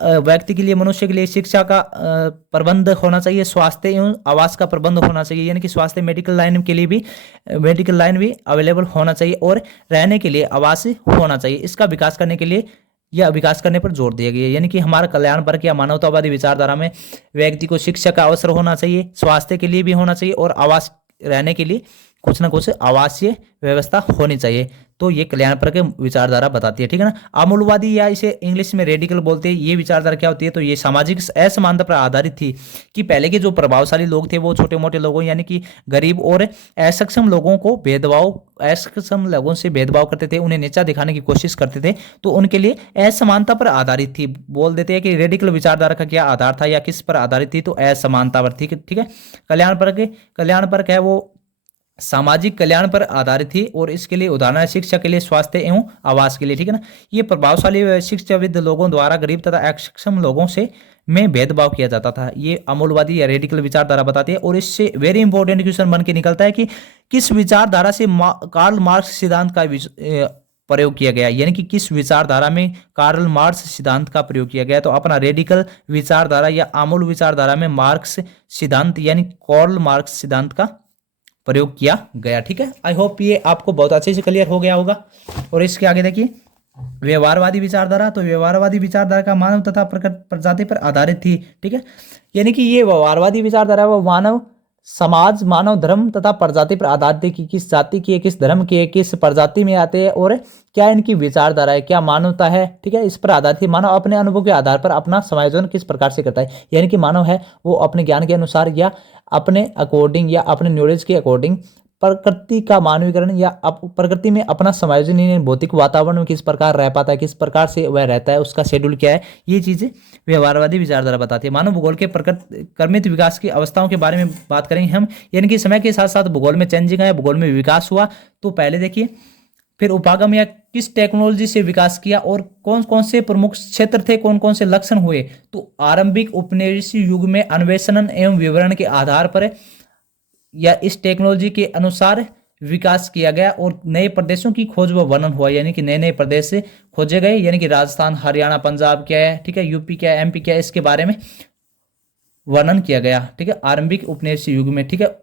व्यक्ति के लिए, मनुष्य के लिए शिक्षा का प्रबंध होना चाहिए, स्वास्थ्य एवं आवास का प्रबंध होना चाहिए। यानी कि स्वास्थ्य मेडिकल लाइन के लिए भी मेडिकल लाइन भी अवेलेबल होना चाहिए और रहने के लिए आवास होना चाहिए। इसका विकास करने के लिए या विकास करने पर जोर दिया गया है। यानी कि हमारा कल्याणपरक या मानवतावादी विचारधारा में व्यक्ति को शिक्षा का अवसर होना चाहिए, स्वास्थ्य के लिए भी होना चाहिए और आवास, रहने के लिए कुछ ना कुछ आवासीय व्यवस्था होनी चाहिए। तो ये कल्याणपरक विचारधारा बताती है, ठीक है ना। आमूलवादी या इसे इंग्लिश में रेडिकल बोलते हैं, ये विचारधारा क्या होती है, तो ये सामाजिक असमानता पर आधारित थी कि पहले के जो प्रभावशाली लोग थे वो छोटे मोटे लोगों यानी कि गरीब और असक्षम लोगों को असक्षम लोगों से भेदभाव करते थे, उन्हें नीचा दिखाने की कोशिश करते थे, तो उनके लिए असमानता पर आधारित थी। बोल देते हैं कि रेडिकल विचारधारा का क्या आधार था या किस पर आधारित थी, तो असमानता पर थी, ठीक है। कल्याणपरक है वो सामाजिक कल्याण पर आधारित थी और इसके लिए उदाहरण है शिक्षा के लिए, स्वास्थ्य एवं आवास के लिए, ठीक है ना। ये प्रभावशाली शिक्षाविद लोगों द्वारा गरीब तथा अक्षम लोगों से में भेदभाव किया जाता था। ये अमूलवादी या रेडिकल विचारधारा बताती है। और इससे वेरी इंपॉर्टेंट क्वेश्चन बन के निकलता है कि किस विचारधारा से कार्ल मार्क्स सिद्धांत का प्रयोग किया गया, यानी कि किस विचारधारा में कार्ल मार्क्स सिद्धांत का प्रयोग किया गया। तो अपना रेडिकल विचारधारा या आमूल विचारधारा में मार्क्स सिद्धांत यानी कार्ल मार्क्स सिद्धांत का प्रयोग किया गया, ठीक है। आई होप ये आपको बहुत अच्छे से क्लियर हो गया होगा। और इसके आगे देखिए व्यवहारवादी विचारधारा, तो व्यवहारवादी विचारधारा का मानव तथा प्रजाति पर आधारित थी, ठीक है। यानी कि ये व्यवहारवादी विचारधारा वो मानव समाज, मानव धर्म तथा प्रजाति पर आधारित थी कि किस जाति की है, किस धर्म की है, किस प्रजाति में आते हैं और क्या इनकी विचारधारा है, क्या मानवता है, ठीक है। इस पर आधारित थी। मानव अपने अनुभव के आधार पर अपना समायोजन किस प्रकार से करता है, यानी कि मानव है वो अपने ज्ञान के अनुसार या अपने अकॉर्डिंग या अपने नॉलेज के अकॉर्डिंग प्रकृति का मानवीकरण या प्रकृति में अपना समायोजन, यानी भौतिक वातावरण में किस प्रकार रह पाता है, किस प्रकार से वह रहता है, उसका शेड्यूल क्या है, ये चीजें व्यवहारवादी विचारधारा बताती है। मानव भूगोल के क्रमित विकास की अवस्थाओं के बारे में बात करेंगे हम, यानी कि समय के साथ साथ भूगोल में चेंजिंग आया, भूगोल में विकास हुआ। तो पहले देखिए फिर उपागम या किस टेक्नोलॉजी से विकास किया और कौन कौन से प्रमुख क्षेत्र थे, कौन कौन से लक्षण हुए। तो आरंभिक उपनिवेशी युग में अन्वेषण एवं विवरण के आधार पर या इस टेक्नोलॉजी के अनुसार विकास किया गया और नए प्रदेशों की खोज व वर्णन हुआ, यानी कि नए नए प्रदेश से खोजे गए, यानी कि राजस्थान, हरियाणा, पंजाब क्या है, ठीक है, यूपी क्या है, एमपी क्या है, इसके बारे में वर्णन किया गया, ठीक है, आरंभिक उपनिवेशी युग में, ठीक है।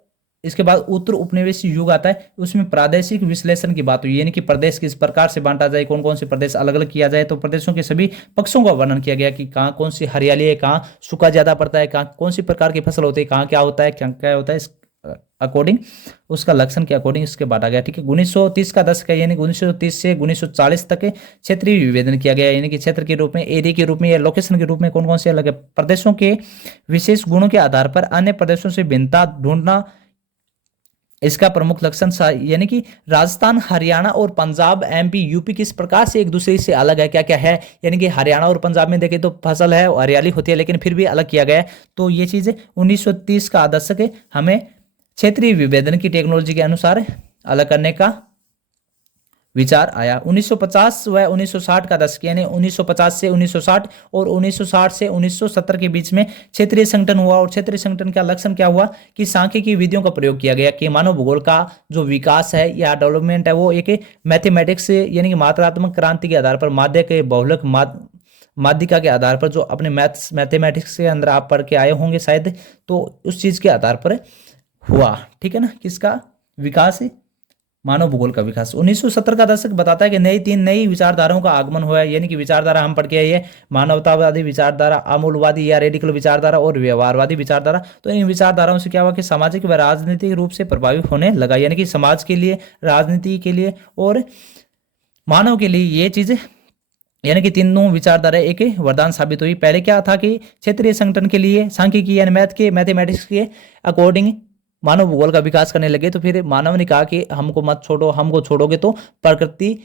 इसके बाद उत्तर उपनिवेशी युग आता है, उसमें प्रादेशिक विश्लेषण की बात हुई, यानी कि प्रदेश किस प्रकार से बांटा जाए, कौन कौन से प्रदेश अलग अलग किया जाए। तो प्रदेशों के सभी पक्षों का वर्णन किया गया कि कहाँ कौन सी हरियाली है, कहाँ सूखा ज्यादा पड़ता है, कहाँ कौन सी प्रकार की फसल होती है, कहाँ क्या होता है, क्या क्या होता है, इस अकॉर्डिंग उसका लक्षण के अकॉर्डिंग इसके बांटा गया, ठीक है। 1930 का दशक है, यानी 1930 से 1940 तक क्षेत्रीय विभेदन किया गया, यानी कि क्षेत्र के रूप में, एरिया के रूप में या लोकेशन के रूप में कौन कौन से अलग है। प्रदेशों के विशेष गुणों के आधार पर अन्य प्रदेशों से भिन्नता ढूंढना इसका प्रमुख लक्षण, यानी कि राजस्थान, हरियाणा और पंजाब, एमपी, यूपी किस प्रकार से एक दूसरे से अलग है, क्या क्या है। यानी कि हरियाणा और पंजाब में देखें तो फसल है, हरियाली होती है, लेकिन फिर भी अलग किया गया है। तो ये चीजें 1930 का दशक है, हमें क्षेत्रीय विभेदन की टेक्नोलॉजी के अनुसार अलग करने का विचार आया। 1950 व 1960 का दशक, यानी 1950 से 1960 और 1960 से 1970 के बीच में क्षेत्रीय संगठन हुआ। और क्षेत्रीय संगठन का लक्षण क्या हुआ कि सांख्यिकी विधियों का प्रयोग किया गया कि मानव भूगोल का जो विकास है या डेवलपमेंट है वो एक मैथमेटिक्स यानी कि मात्रात्मक क्रांति के आधार पर, माध्य के बहुलक माध्यिका के आधार पर, जो अपने मैथमेटिक्स के अंदर आप पढ़ के आए होंगे शायद, तो उस चीज के आधार पर हुआ, ठीक है ना। किसका विकास है, मानव भूगोल का विकास। 1970 का दशक बताता है कि तीन नई विचारधाराओं का आगमन हुआ है, यानी कि विचारधारा हम पढ़ के आइए, मानवतावादी विचारधारा, आमूलवादी या रेडिकल विचारधारा और व्यवहारवादी विचारधारा। तो इन विचारधाराओं से क्या हुआ कि सामाजिक व राजनीतिक रूप से प्रभावित होने लगा, यानी कि समाज के लिए, राजनीति के लिए और मानव के लिए ये चीजें, यानी कि तीनों विचारधारा एक वरदान साबित हुई। पहले क्या था कि क्षेत्रीय संगठन के लिए सांख्यिकी यानी मैथमेटिक्स के अकॉर्डिंग मानव भूगोल का विकास करने लगे। तो फिर मानव ने कहा कि हमको मत छोड़ो, हमको छोड़ोगे तो प्रकृति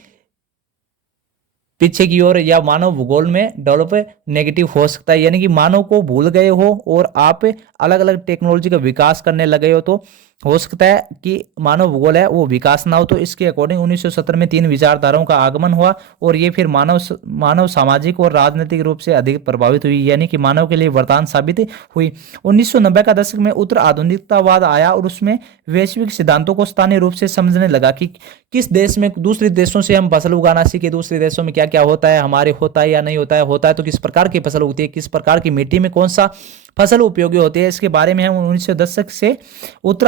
पीछे की ओर या मानव भूगोल में डेवलप नेगेटिव हो सकता है, यानी कि मानव को भूल गए हो और आप अलग अलग टेक्नोलॉजी का विकास करने लगे हो, तो हो सकता है कि मानव भूगोल है वो विकास ना हो। तो इसके अकॉर्डिंग 1970 में तीन विचारधाराओं का आगमन हुआ और ये फिर मानव सामाजिक और राजनीतिक रूप से अधिक प्रभावित हुई, यानी कि मानव के लिए वरदान साबित हुई। 1990 का दशक में उत्तर आधुनिकतावाद आया और उसमें वैश्विक सिद्धांतों को स्थानीय रूप से समझने लगा कि किस देश में, दूसरे देशों से हम फसल उगाना सीखे, दूसरे देशों में क्या क्या होता है, हमारे होता है या नहीं होता है, होता है तो किस प्रकार की फसल उगती है, किस प्रकार की मिट्टी में कौन सा फसल उपयोगी होती है, इसके बारे में हम 1900 दशक से उत्तर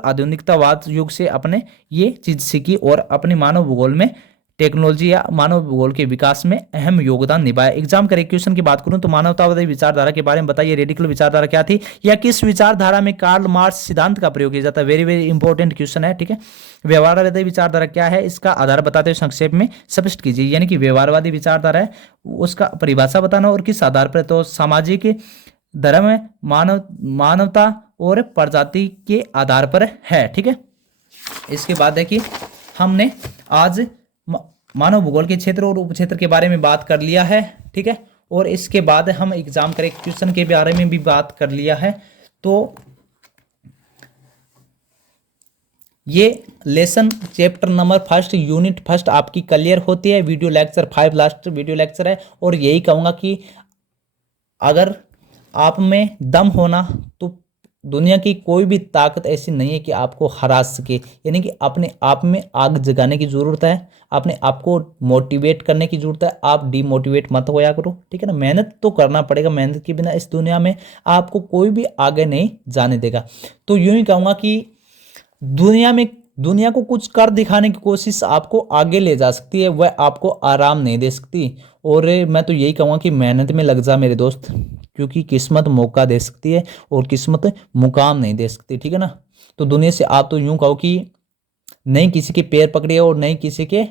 आधुनिकतावाद युग से अपने ये चीज सीखी और अपनी मानव भूगोल में टेक्नोलॉजी या मानव भूगोल के विकास में अहम योगदान निभाया। एग्जाम का क्वेश्चन की बात करूं तो मानवतावादी विचारधारा के बारे में बताइए, रेडिकल विचारधारा क्या थी, या किस विचारधारा में कार्ल मार्क्स सिद्धांत का प्रयोग किया जाता है। वेरी वेरी इंपॉर्टेंट क्वेश्चन है, ठीक है। व्यवहारवादी विचारधारा क्या है, इसका आधार बताते हुए संक्षेप में स्पष्ट कीजिए। यानी कि व्यवहारवादी विचारधारा है, उसका परिभाषा बताना और किस आधार पर, तो सामाजिक, धर्म, मानवता और प्रजाति के आधार पर है, ठीक है। इसके बाद है कि हमने आज मानव भूगोल के क्षेत्र और उपक्षेत्र के बारे में बात कर लिया है, ठीक है। और इसके बाद हम एग्जाम करे क्वेश्चन के बारे में भी बात कर लिया है। तो ये lesson chapter number first, unit first आपकी क्लियर होती है। Video lecture 5 last video lecture है। और यही कहूँगा कि अगर आप में दम होना तो दुनिया की कोई भी ताकत ऐसी नहीं है कि आपको हरा सके। यानी कि अपने आप में आग जगाने की ज़रूरत है, अपने आप को मोटिवेट करने की ज़रूरत है। आप डीमोटिवेट मत होया करो, ठीक है ना। मेहनत तो करना पड़ेगा, मेहनत के बिना इस दुनिया में आपको कोई भी आगे नहीं जाने देगा। तो यूँ ही कहूँगा कि दुनिया को कुछ कर दिखाने की कोशिश आपको आगे ले जा सकती है, वह आपको आराम नहीं दे सकती। और मैं तो यही कहूँगा कि मेहनत में लग जा मेरे दोस्त, क्योंकि किस्मत मौका दे सकती है और किस्मत मुकाम नहीं दे सकती, ठीक है ना। तो दुनिया से आप तो यूं कहो कि नहीं किसी के पैर पकड़िए और नहीं किसी के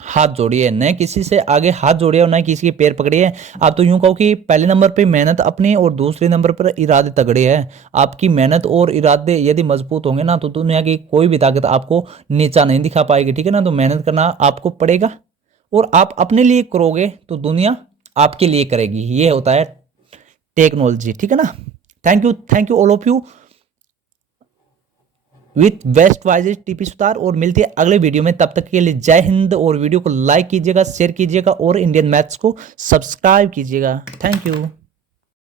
हाथ जोड़िए, न किसी से आगे हाथ जोड़िए और न किसी के पैर पकड़िए। आप तो यूं कहो कि पहले नंबर पे मेहनत अपनी और दूसरे नंबर पर इरादे तगड़े हैं। आपकी मेहनत और इरादे यदि मजबूत होंगे ना तो दुनिया की कोई भी ताकत आपको नीचा नहीं दिखा पाएगी, ठीक है ना। तो मेहनत करना आपको पड़ेगा और आप अपने लिए करोगे तो दुनिया आपके लिए करेगी। ये होता है टेक्नोलॉजी, ठीक है ना। Thank you all of you with best voyages TP Sutar. और मिलते हैं अगले वीडियो में, तब तक के लिए जय हिंद। और वीडियो को लाइक कीजिएगा, शेयर कीजिएगा और इंडियन मैथ्स को सब्सक्राइब कीजिएगा। Thank you.